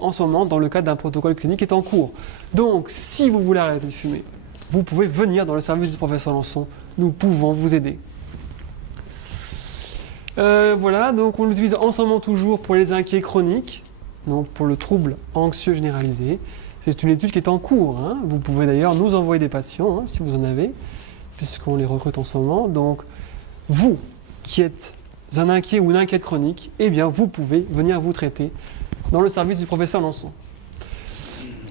en ce moment dans le cadre d'un protocole clinique qui est en cours. Donc, si vous voulez arrêter de fumer, vous pouvez venir dans le service du professeur Lançon. Nous pouvons vous aider. Voilà, donc on l'utilise en ce moment toujours pour les inquiets chroniques, donc pour le trouble anxieux généralisé. C'est une étude qui est en cours. Vous pouvez d'ailleurs nous envoyer des patients, si vous en avez, puisqu'on les recrute en ce moment. Donc, vous qui êtes un inquiet ou une inquiète chronique, eh bien, vous pouvez venir vous traiter dans le service du professeur Lançon.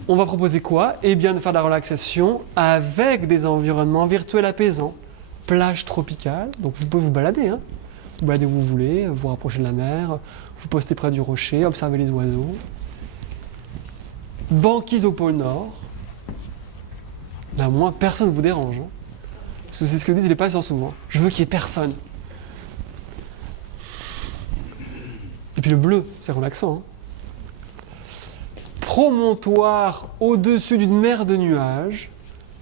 on va proposer quoi? Eh bien, de faire de la relaxation avec des environnements virtuels apaisants. Plage tropicale, donc vous pouvez vous balader, hein. Vous baladez où vous voulez, vous rapprochez de la mer, vous postez près du rocher, observez les oiseaux. Banquise au pôle Nord. Là, au moins, personne ne vous dérange. Hein. Parce que c'est ce que disent les patients souvent. Je veux qu'il n'y ait personne. Et puis le bleu, c'est relaxant. Hein. Promontoire au-dessus d'une mer de nuages.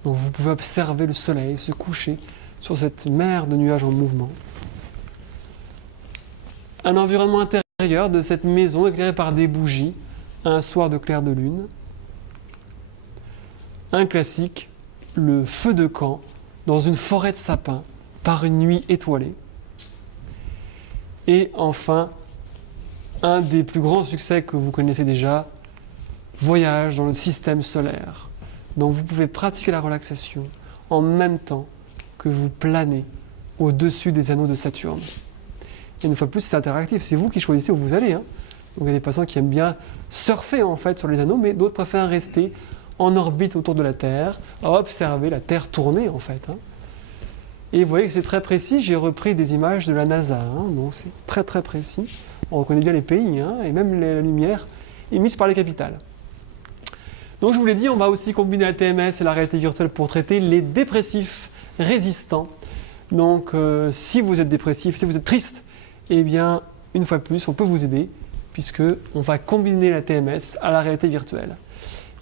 Donc vous pouvez observer le soleil se coucher sur cette mer de nuages en mouvement. Un environnement intérieur de cette maison éclairé par des bougies, un soir de clair de lune. Un classique, le feu de camp dans une forêt de sapins par une nuit étoilée. Et enfin, un des plus grands succès que vous connaissez déjà, voyage dans le système solaire. Donc vous pouvez pratiquer la relaxation en même temps que vous planez au-dessus des anneaux de Saturne. Et une fois de plus, c'est interactif, c'est vous qui choisissez où vous allez. Hein. Donc il y a des patients qui aiment bien surfer en fait sur les anneaux, mais d'autres préfèrent rester en orbite autour de la Terre, à observer la Terre tourner en fait. Hein. Et vous voyez que c'est très précis, j'ai repris des images de la NASA, hein, donc c'est très très précis. On reconnaît bien les pays, hein, et même la lumière émise par les capitales. Donc je vous l'ai dit, on va aussi combiner la TMS et la réalité virtuelle pour traiter les dépressifs résistants. Donc si vous êtes dépressif, si vous êtes triste, eh bien une fois de plus, on peut vous aider, puisque on va combiner la TMS à la réalité virtuelle.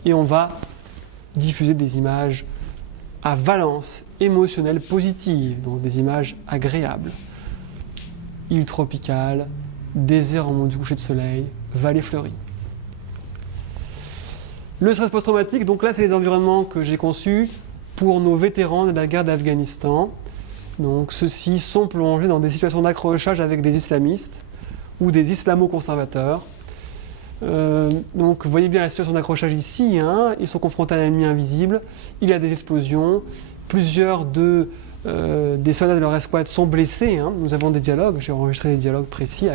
Et on va diffuser des images à valence émotionnelle positive, donc des images agréables. Île tropicale, désert en mode coucher de soleil, vallée fleurie. Le stress post-traumatique, donc là c'est les environnements que j'ai conçus pour nos vétérans de la guerre d'Afghanistan. Donc ceux-ci sont plongés dans des situations d'accrochage avec des islamistes ou des islamo-conservateurs. Donc vous voyez bien la situation d'accrochage ici, hein. Ils sont confrontés à un ennemi invisible, il y a des explosions, plusieurs des soldats de leur escouade sont blessés, hein. Nous avons des dialogues, j'ai enregistré des dialogues précis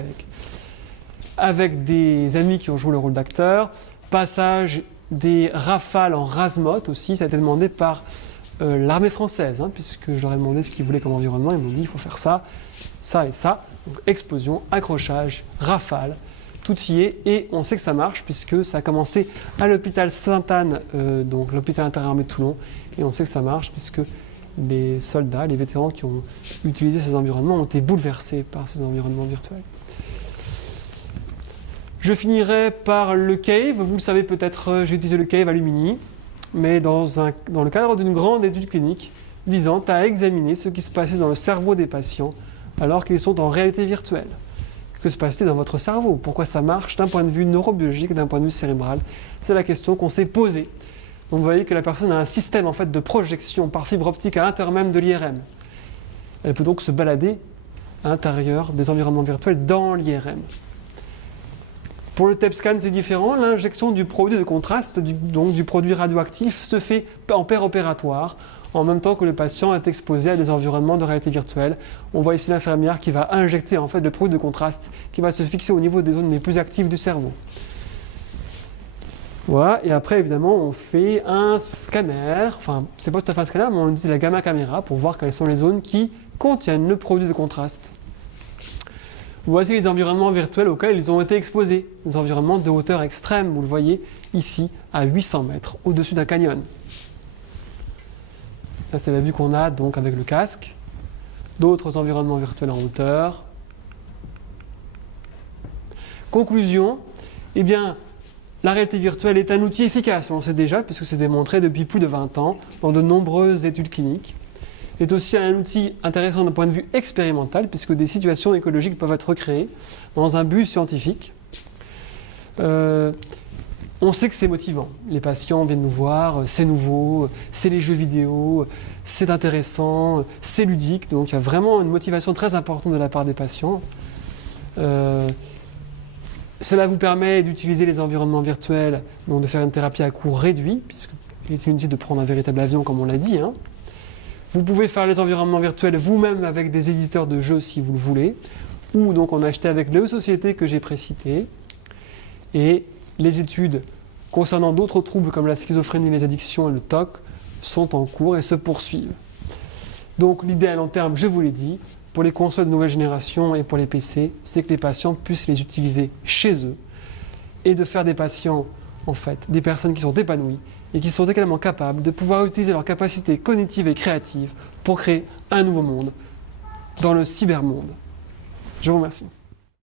avec des amis qui ont joué le rôle d'acteurs, passage des rafales en Razmot aussi, ça a été demandé par l'armée française, hein, puisque je leur ai demandé ce qu'ils voulaient comme environnement, ils m'ont dit il faut faire ça, ça et ça, donc explosion, accrochage, rafale, tout y est, et on sait que ça marche puisque ça a commencé à l'hôpital Sainte-Anne, donc l'hôpital interarmé de Toulon, et on sait que ça marche puisque les soldats, les vétérans qui ont utilisé ces environnements ont été bouleversés par ces environnements virtuels. Je finirai par le cave, vous le savez peut-être, j'ai utilisé le cave à Lumini, mais dans le cadre d'une grande étude clinique visant à examiner ce qui se passait dans le cerveau des patients alors qu'ils sont en réalité virtuelle. Que se passe-t-il dans votre cerveau? Pourquoi ça marche d'un point de vue neurobiologique, d'un point de vue cérébral? C'est la question qu'on s'est posée. Donc vous voyez que la personne a un système en fait, de projection par fibre optique à l'intérieur même de l'IRM. Elle peut donc se balader à l'intérieur des environnements virtuels dans l'IRM. Pour le TEP scan, c'est différent. L'injection du produit de contraste, donc du produit radioactif, se fait en paire opératoire, en même temps que le patient est exposé à des environnements de réalité virtuelle. On voit ici l'infirmière qui va injecter en fait le produit de contraste qui va se fixer au niveau des zones les plus actives du cerveau. Voilà, et après évidemment on fait un scanner, enfin c'est pas tout à fait un scanner, mais on utilise la gamma caméra pour voir quelles sont les zones qui contiennent le produit de contraste. Voici les environnements virtuels auxquels ils ont été exposés, des environnements de hauteur extrême, vous le voyez ici à 800 mètres au-dessus d'un canyon. Ça c'est la vue qu'on a donc avec le casque. D'autres environnements virtuels en hauteur. Conclusion, eh bien la réalité virtuelle est un outil efficace, on le sait déjà puisque c'est démontré depuis plus de 20 ans dans de nombreuses études cliniques. C'est aussi un outil intéressant d'un point de vue expérimental puisque des situations écologiques peuvent être recréées dans un but scientifique. On sait que c'est motivant. Les patients viennent nous voir, c'est nouveau, c'est les jeux vidéo, c'est intéressant, c'est ludique. Donc il y a vraiment une motivation très importante de la part des patients. Cela vous permet d'utiliser les environnements virtuels, donc de faire une thérapie à coût réduit, puisqu'il est inutile de prendre un véritable avion comme on l'a dit. Hein. Vous pouvez faire les environnements virtuels vous-même avec des éditeurs de jeux si vous le voulez, ou donc en acheter avec les sociétés que j'ai précitées. Et les études concernant d'autres troubles comme la schizophrénie, les addictions et le TOC sont en cours et se poursuivent. Donc l'idée à long terme, je vous l'ai dit, pour les consoles de nouvelle génération et pour les PC, c'est que les patients puissent les utiliser chez eux et de faire des patients, en fait, des personnes qui sont épanouies et qui sont également capables de pouvoir utiliser leurs capacités cognitives et créatives pour créer un nouveau monde dans le cybermonde. Je vous remercie.